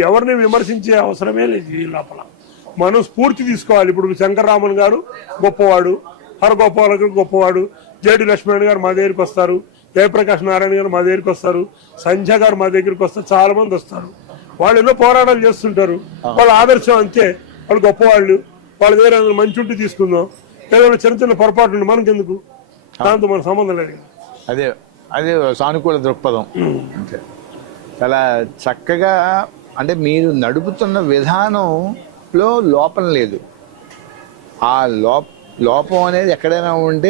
ఎవరిని విమర్శించే అవసరమే లేదు. ఈ లోపల మనం స్ఫూర్తి తీసుకోవాలి. ఇప్పుడు శంకరరామన్ గారు గొప్పవాడు, హరగోపాల్ గారు గొప్పవాడు, జేడి లక్ష్మణ్ గారు మా దగ్గరికి వస్తారు, జయప్రకాష్ నారాయణ గారు మా దగ్గరికి వస్తారు, సంధ్య గారు మా దగ్గరికి వస్తారు, చాలా మంది వస్తారు. వాళ్ళు ఎన్నో పోరాటాలు చేస్తుంటారు. వాళ్ళ ఆదర్శం అంతే, వాళ్ళు గొప్పవాళ్ళు. వాళ్ళ దగ్గర మంచి ఉంటే తీసుకుందాం, ఏదైనా చిన్న చిన్న పొరపాటు మనకెందుకు, దాంతో మన సంబంధం లేదు. అదే సానుకూల దృక్పథం. చాలా చక్కగా అంటే మీరు నడుపుతున్న విధానంలో లోపం లేదు. ఆ లోపం అనేది ఎక్కడైనా ఉంటే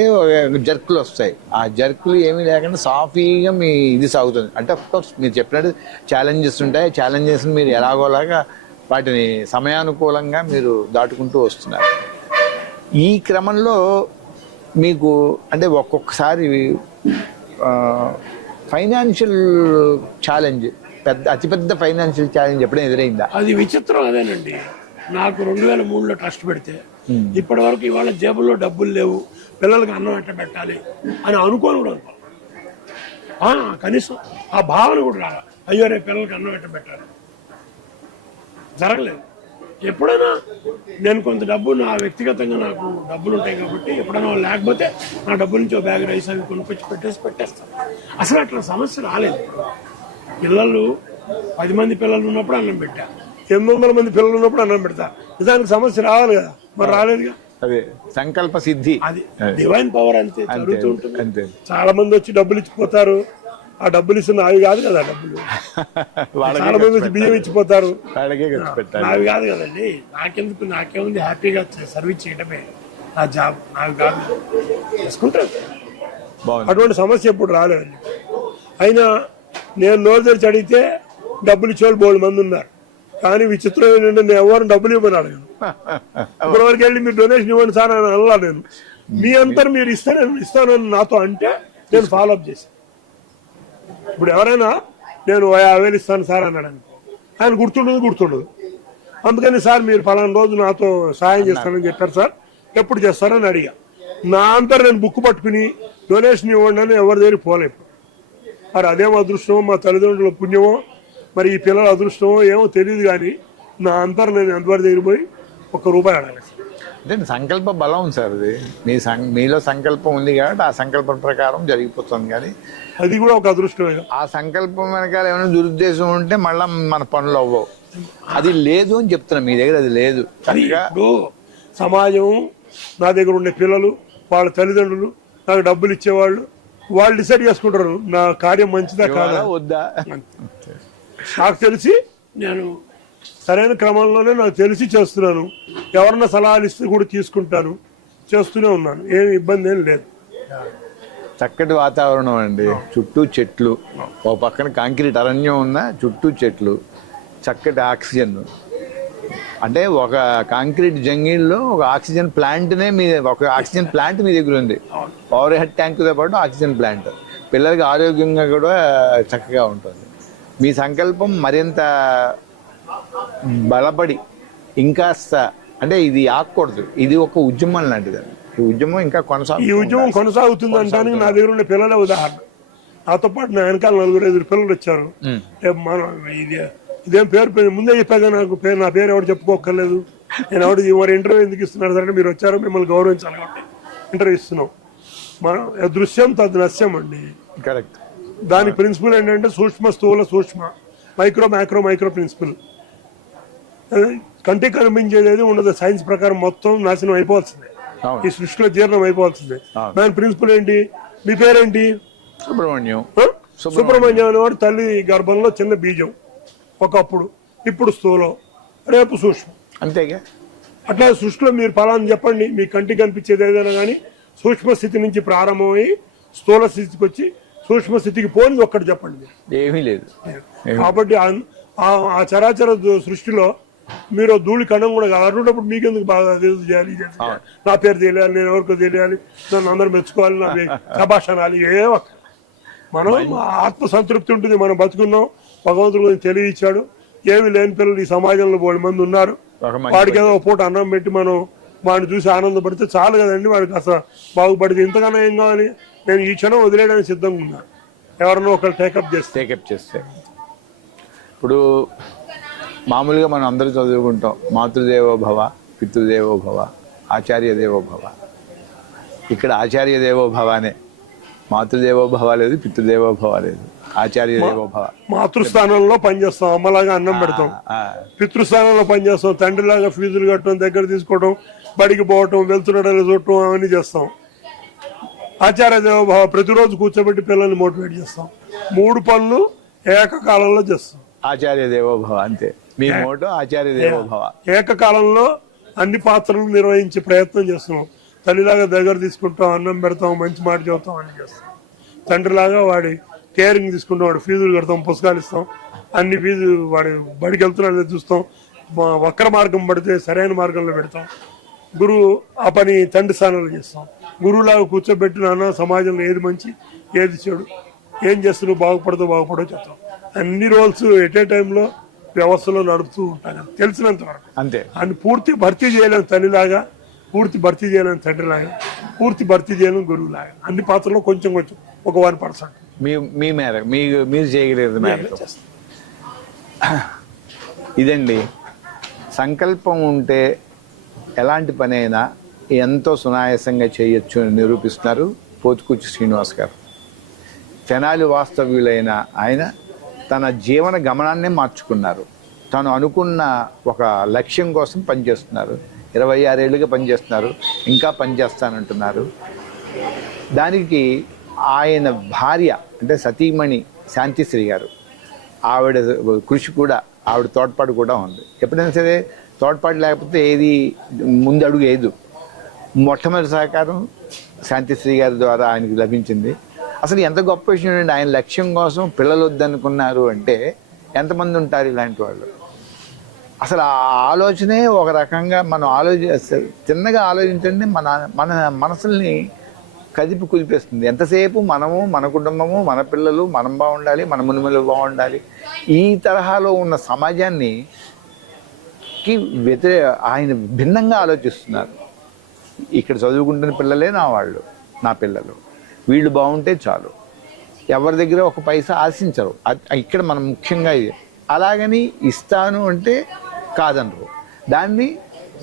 జర్కులు వస్తాయి. ఆ జర్కులు ఏమీ లేకుండా సాఫీగా మీ ఇది సాగుతుంది. అంటే అఫ్కోర్స్ మీరు చెప్పినట్టు ఛాలెంజెస్ ఉంటాయి. ఛాలెంజెస్ని మీరు ఎలాగోలాగా వాటిని సమయానుకూలంగా మీరు దాటుకుంటూ వస్తున్నారు. ఈ క్రమంలో మీకు అంటే ఒక్కొక్కసారి ఫైనాన్షియల్ ఛాలెంజ్, అతిపెద్ద ఫైనాన్షియల్ ఛాలెంజ్ ఎప్పుడైనా ఎదురైందా? అది విచిత్రం అదేనండి. నాకు 2003లో ట్రస్ట్ పెడితే ఇప్పటి వరకు ఇవాళ జేబుల్లో డబ్బులు లేవు, పిల్లలకి అన్నం ఎట్ట పెట్టాలి అని అనుకోని కూడా కనీసం ఆ భావన కూడా రాగా, అయ్యో రేపు పిల్లలకి అన్నం ఎట్ట పెట్టాలి జరగలేదు. ఎప్పుడైనా నేను కొంత డబ్బు నా వ్యక్తిగతంగా నాకు డబ్బులు ఉంటాయి కాబట్టి ఎప్పుడైనా లేకపోతే నా డబ్బుల నుంచి బ్యాగ్ రైస్ అవి కొనుక్కొచ్చి పెట్టేస్తాను. అసలు అట్లా సమస్య రాలేదు. పిల్లలు 10 మంది పిల్లలు ఉన్నప్పుడు అన్నం పెట్టా, 800 మంది పిల్లలు ఉన్నప్పుడు అన్నం పెడతా. నిజానికి సమస్య రావాలి కదా, మరి రాలేదుగా. అదే సంకల్ప సిద్ధి, అది డివైన్ పవర్ అంతే జరుగుతూ ఉంటుంది. చాలా మంది వచ్చి డబ్బులు ఇచ్చిపోతారు, ఆ డబ్బులు ఇస్తున్న అవి కాదు కదా డబ్బులు. చాలా మంది వచ్చి బియ్యం ఇచ్చిపోతారు, నావి కాదు కదండి. నాకెందుకు, నాకేముంది, హ్యాపీగా సర్వీస్ చేయడమే నా జాబ్, నావి కాదు, చేసుకుంటారు. అటువంటి సమస్య ఎప్పుడు రాలేదండి. అయినా నేను నోరు తెరిచి అడిగితే డబ్బులు ఇచ్చేవాళ్ళు 3 మంది ఉన్నారు. కానీ విచిత్రం ఏంటంటే నేను ఎవరు డబ్బులు ఇవ్వమని అడగను. ఇప్పటివరకు వెళ్ళి మీరు డొనేషన్ ఇవ్వండి సార్ అని అనలా నేను. మీ అంతా మీరు ఇస్తానని నాతో అంటే నేను ఫాలో అప్ చేశాను. ఇప్పుడు ఎవరైనా నేను 50,000 ఇస్తాను సార్ అన్నాడు అనుకో, ఆయన గుర్తుండదు. అందుకని సార్ మీరు ఫలానా రోజు నాతో సాయం చేస్తానని చెప్పారు సార్, ఎప్పుడు చేస్తారని అడిగా. నా అంతా నేను బుక్ పట్టుకుని డొనేషన్ ఇవ్వండి అని ఎవరి దగ్గరికి పోలేదు. మరి అదేం అదృష్టమో, మా తల్లిదండ్రుల పుణ్యమో, మరి ఈ పిల్లల అదృష్టమో ఏమో తెలియదు. కానీ నా అంతా నేను ఎంతవరకు దగ్గర పోయి ₹1 అడగాలి. అంటే సంకల్ప బలం ఉంది సార్. అది మీలో సంకల్పం ఉంది కాబట్టి ఆ సంకల్పం ప్రకారం జరిగిపోతుంది. కానీ అది కూడా ఒక అదృష్టమే. ఆ సంకల్పం వెనకాల ఏమైనా దురుద్దేశం ఉంటే మళ్ళీ మన పనులు అవ్వవు. అది లేదు అని చెప్తున్నా, మీ దగ్గర అది లేదు. ఇప్పుడు సమాజం, నా దగ్గర ఉండే పిల్లలు, వాళ్ళ తల్లిదండ్రులు, నాకు డబ్బులు ఇచ్చేవాళ్ళు, వాళ్ళు డిసైడ్ చేసుకుంటారు నా కార్యం మంచిదా కాదా వద్దా. నాకు తెలిసి నేను సరైన క్రమంలోనే నాకు తెలిసి చేస్తున్నాను. ఎవరన్నా సలహాలు ఇస్తే కూడా తీసుకుంటాను, చేస్తూనే ఉన్నాను. ఏమి ఇబ్బంది ఏం లేదు. చక్కటి వాతావరణం అండి, చుట్టూ చెట్లు, ఓ పక్కన కాంక్రీట్ అరణ్యం ఉన్న చుట్టూ చెట్లు, చక్కటి ఆక్సిజన్. అంటే ఒక కాంక్రీట్ జంగిల్లో ఒక ఆక్సిజన్ ప్లాంట్నే ఒక ఆక్సిజన్ ప్లాంట్ మీ దగ్గర ఉంది. పవర్ హెడ్ ట్యాంక్తో పాటు ఆక్సిజన్ ప్లాంట్. పిల్లలకి ఆరోగ్యంగా కూడా చక్కగా ఉంటుంది. మీ సంకల్పం మరింత బలపడి ఇంకాస్త, అంటే ఇది ఆగకూడదు, ఇది ఒక ఉద్యమం లాంటిది. ఈ ఉద్యమం ఇంకా ఈ ఉద్యమం కొనసాగుతుంది అంటానికి నా దగ్గర ఉండే పిల్లలే ఉదాహరణ. నాతో పాటు నా వెనకాల 4-5 పిల్లలు వచ్చారు. మనం ఇదేం పేరు ముందే చెప్పాగా, నాకు నా పేరు ఎవరు చెప్పుకోక్కర్లేదు. నేను ఎవరు ఇంటర్వ్యూ ఎందుకు ఇస్తున్నారు సరే, మీరు వచ్చారు, మిమ్మల్ని గౌరవించాలి కాబట్టి ఇంటర్వ్యూ ఇస్తున్నాం. మనం దృశ్యం తద్ నశ్యం అండి. కరెక్ట్. దాని ప్రిన్సిపల్ ఏంటంటే సూక్ష్మ స్థూల సూక్ష్మ, మైక్రో మైక్రో ప్రిన్సిపల్. కంటికి కనిపించేది ఉండదు. సైన్స్ ప్రకారం మొత్తం నాశనం అయిపోవాల్సిందే, ఈ సృష్టిలో జీర్ణం అయిపోవాల్సిందే. దాని ప్రిన్సిపల్ ఏంటి? మీ పేరేంటి? సుబ్రహ్మణ్యం అనేవాడు తల్లి గర్భంలో చిన్న బీజం ఒకప్పుడు, ఇప్పుడు స్థూలం, రేపు సూక్ష్మం. అంతేగా. అట్లా సృష్టిలో మీరు ఫలాన్ని చెప్పండి, మీ కంటికి కనిపించేది ఏదైనా కానీ సూక్ష్మ స్థితి నుంచి ప్రారంభమై స్థూల స్థితికి వచ్చి సూక్ష్మ స్థితికి పోని ఒక్కటి చెప్పండి. ఏమీ లేదు. కాబట్టి ఆ చరాచర సృష్టిలో మీరు ధూళి కణం కూడా కాదు. అటువంటిప్పుడు మీకెందుకు బాగా చేయాలి, నా పేరు తెలియాలి, నేను ఎవరికో తెలియాలి, నన్ను అందరూ మెచ్చుకోవాలి, నా శభాషణాలు ఏవో. మనం ఆత్మ సంతృప్తి ఉంటుంది. మనం బతుకున్నాం, భగవంతుడు తెలివి ఇచ్చాడు. ఏమి లేని పిల్లలు ఈ సమాజంలో 3 మంది ఉన్నారు. వాడికి ఏదో పూట అన్నం పెట్టి మనం వాడిని చూసి ఆనందపడితే చాలు కదండి. వాడికి అసలు బాగుపడితే ఇంతకన్నా ఏం కావాలి? నేను ఈ క్షణం వదిలేయడానికి సిద్ధంగా ఉన్నాను, ఎవరన్నా ఒకరు టేకప్ చేస్తే. ఇప్పుడు మామూలుగా మనం అందరూ చదువుకుంటాం, మాతృదేవో భవ, పితృదేవో భవ, ఆచార్య దేవో భవ. ఇక్కడ ఆచార్య దేవో భవానే, మాతృదేవో భవ లేదు, పితృదేవో భవ లేదు, ఆచార్య దేవో భవ. మాతృస్థానంలో పనిచేస్తాం, అమ్మలాగా అన్నం పెడతాం. పితృస్థానంలో పనిచేస్తాం, తండ్రిలాగా ఫీజులు కట్టడం, దగ్గర తీసుకోవడం, బడికి పోవటం, వెళ్తున్నాడని చూడటం, అవన్నీ చేస్తాం. ఆచార్య దేవో భవ ప్రతిరోజు కూర్చోబెట్టి పిల్లల్ని మోటివేట్ చేస్తాం. 3 పనులు ఏకకాలంలో చేస్తాం. ఆచార్య దేవో భవ అంతే మీ మోటో, ఆచార్య దేవో భవ. ఏకకాలంలో అన్ని పాత్రలు నిర్వహించే ప్రయత్నం చేస్తున్నాం. తల్లిలాగా దగ్గర తీసుకుంటాం, అన్నం పెడతాం, మంచి మాట చెబుతాం, అన్ని చేస్తాం. తండ్రిలాగా వాడి కేరింగ్ తీసుకుంటాం, వాడి ఫీజులు కడతాం, పుస్తకాలు ఇస్తాం, అన్ని ఫీజు వాడి బడికి వెళ్తున్నాడో చూస్తాం. వక్ర మార్గం పడితే సరైన మార్గంలో పెడతాం. గురువు ఆ పని తండ్రి స్థానంలో చేస్తాం. గురువులాగా కూర్చోబెట్టి నాన్న సమాజంలో ఏది మంచి ఏది చెడు, ఏం చేస్తున్నావు, బాగుపడో చెప్తాం. అన్ని రోల్స్ ఎట్ ఏ టైంలో వ్యవస్థలో నడుపుతూ ఉంటాను తెలిసినంత వరకు. అంతే. అని పూర్తి భర్తీ చేయలేని తల్లిలాగా, పూర్తి భర్తీ చేయలేని తండ్రిలాగా, పూర్తి భర్తీ చేయలేని గురువులాగా, అన్ని పాత్రలో కొంచెం ఒక 1%. మీ మేర మీరు చేయగలిగేది మేర ఇదండి. సంకల్పం ఉంటే ఎలాంటి పని అయినా ఎంతో సునాయాసంగా చేయొచ్చు అని నిరూపిస్తున్నారు పోతుకూచి శ్రీనివాస్ గారు. తెనాలి వాస్తవ్యులైన ఆయన తన జీవన గమనాన్నే మార్చుకున్నారు. తను అనుకున్న ఒక లక్ష్యం కోసం పనిచేస్తున్నారు. 26 ఏళ్ళుగా పనిచేస్తున్నారు, ఇంకా పనిచేస్తానంటున్నారు. దానికి ఆయన భార్య అంటే సతీమణి శాంతిశ్రీ గారు, ఆవిడ కృషి కూడా, ఆవిడ తోడ్పాటు కూడా ఉంది. ఎప్పుడైనా సరే తోడ్పాటు లేకపోతే ఏది ముందడుగు వేయదు. మొట్టమొదటి సహకారం శాంతిశ్రీ గారి ద్వారా ఆయనకు లభించింది. అసలు ఎంత గొప్ప విషయం అండి. ఆయన లక్ష్యం కోసం పిల్లలు వద్దనుకున్నారు అంటే ఎంతమంది ఉంటారు ఇలాంటి వాళ్ళు. అసలు ఆ ఆలోచనే ఒక రకంగా మనం చిన్నగా ఆలోచించండి, మన మన మనసుల్ని కదిపి కుదిపేస్తుంది. ఎంతసేపు మనము, మన కుటుంబము, మన పిల్లలు, మనం బాగుండాలి, మన మునిమలు బాగుండాలి. ఈ తరహాలో ఉన్న సమాజాన్ని ఆయన భిన్నంగా ఆలోచిస్తున్నారు. ఇక్కడ చదువుకుంటున్న పిల్లలే నా పిల్లలు, వీళ్ళు బాగుంటే చాలు, ఎవరి దగ్గర ఒక పైసా ఆశించరు. ఇక్కడ మనం ముఖ్యంగా అలాగని ఇస్తాను అంటే కాదనరు, దాన్ని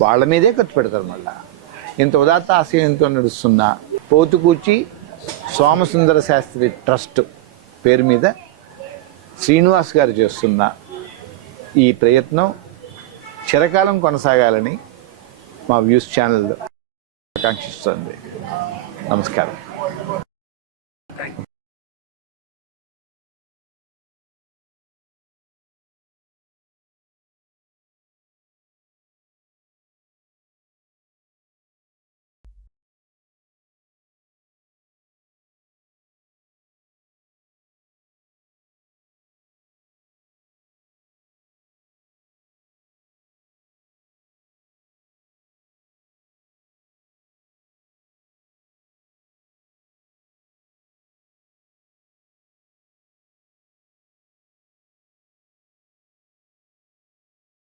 వాళ్ళ మీదే ఖర్చు పెడతారు. మళ్ళా ఇంత ఉదాత్త ఆశయంతో నడుస్తున్న పోతుకూచి సోమసుందర శాస్త్రి ట్రస్ట్ పేరు మీద శ్రీనివాస్ గారు చేస్తున్న ఈ ప్రయత్నం చిరకాలం కొనసాగాలని మా వ్యూస్ ఛానల్ ఆకాంక్షిస్తుంది. నమస్కారం.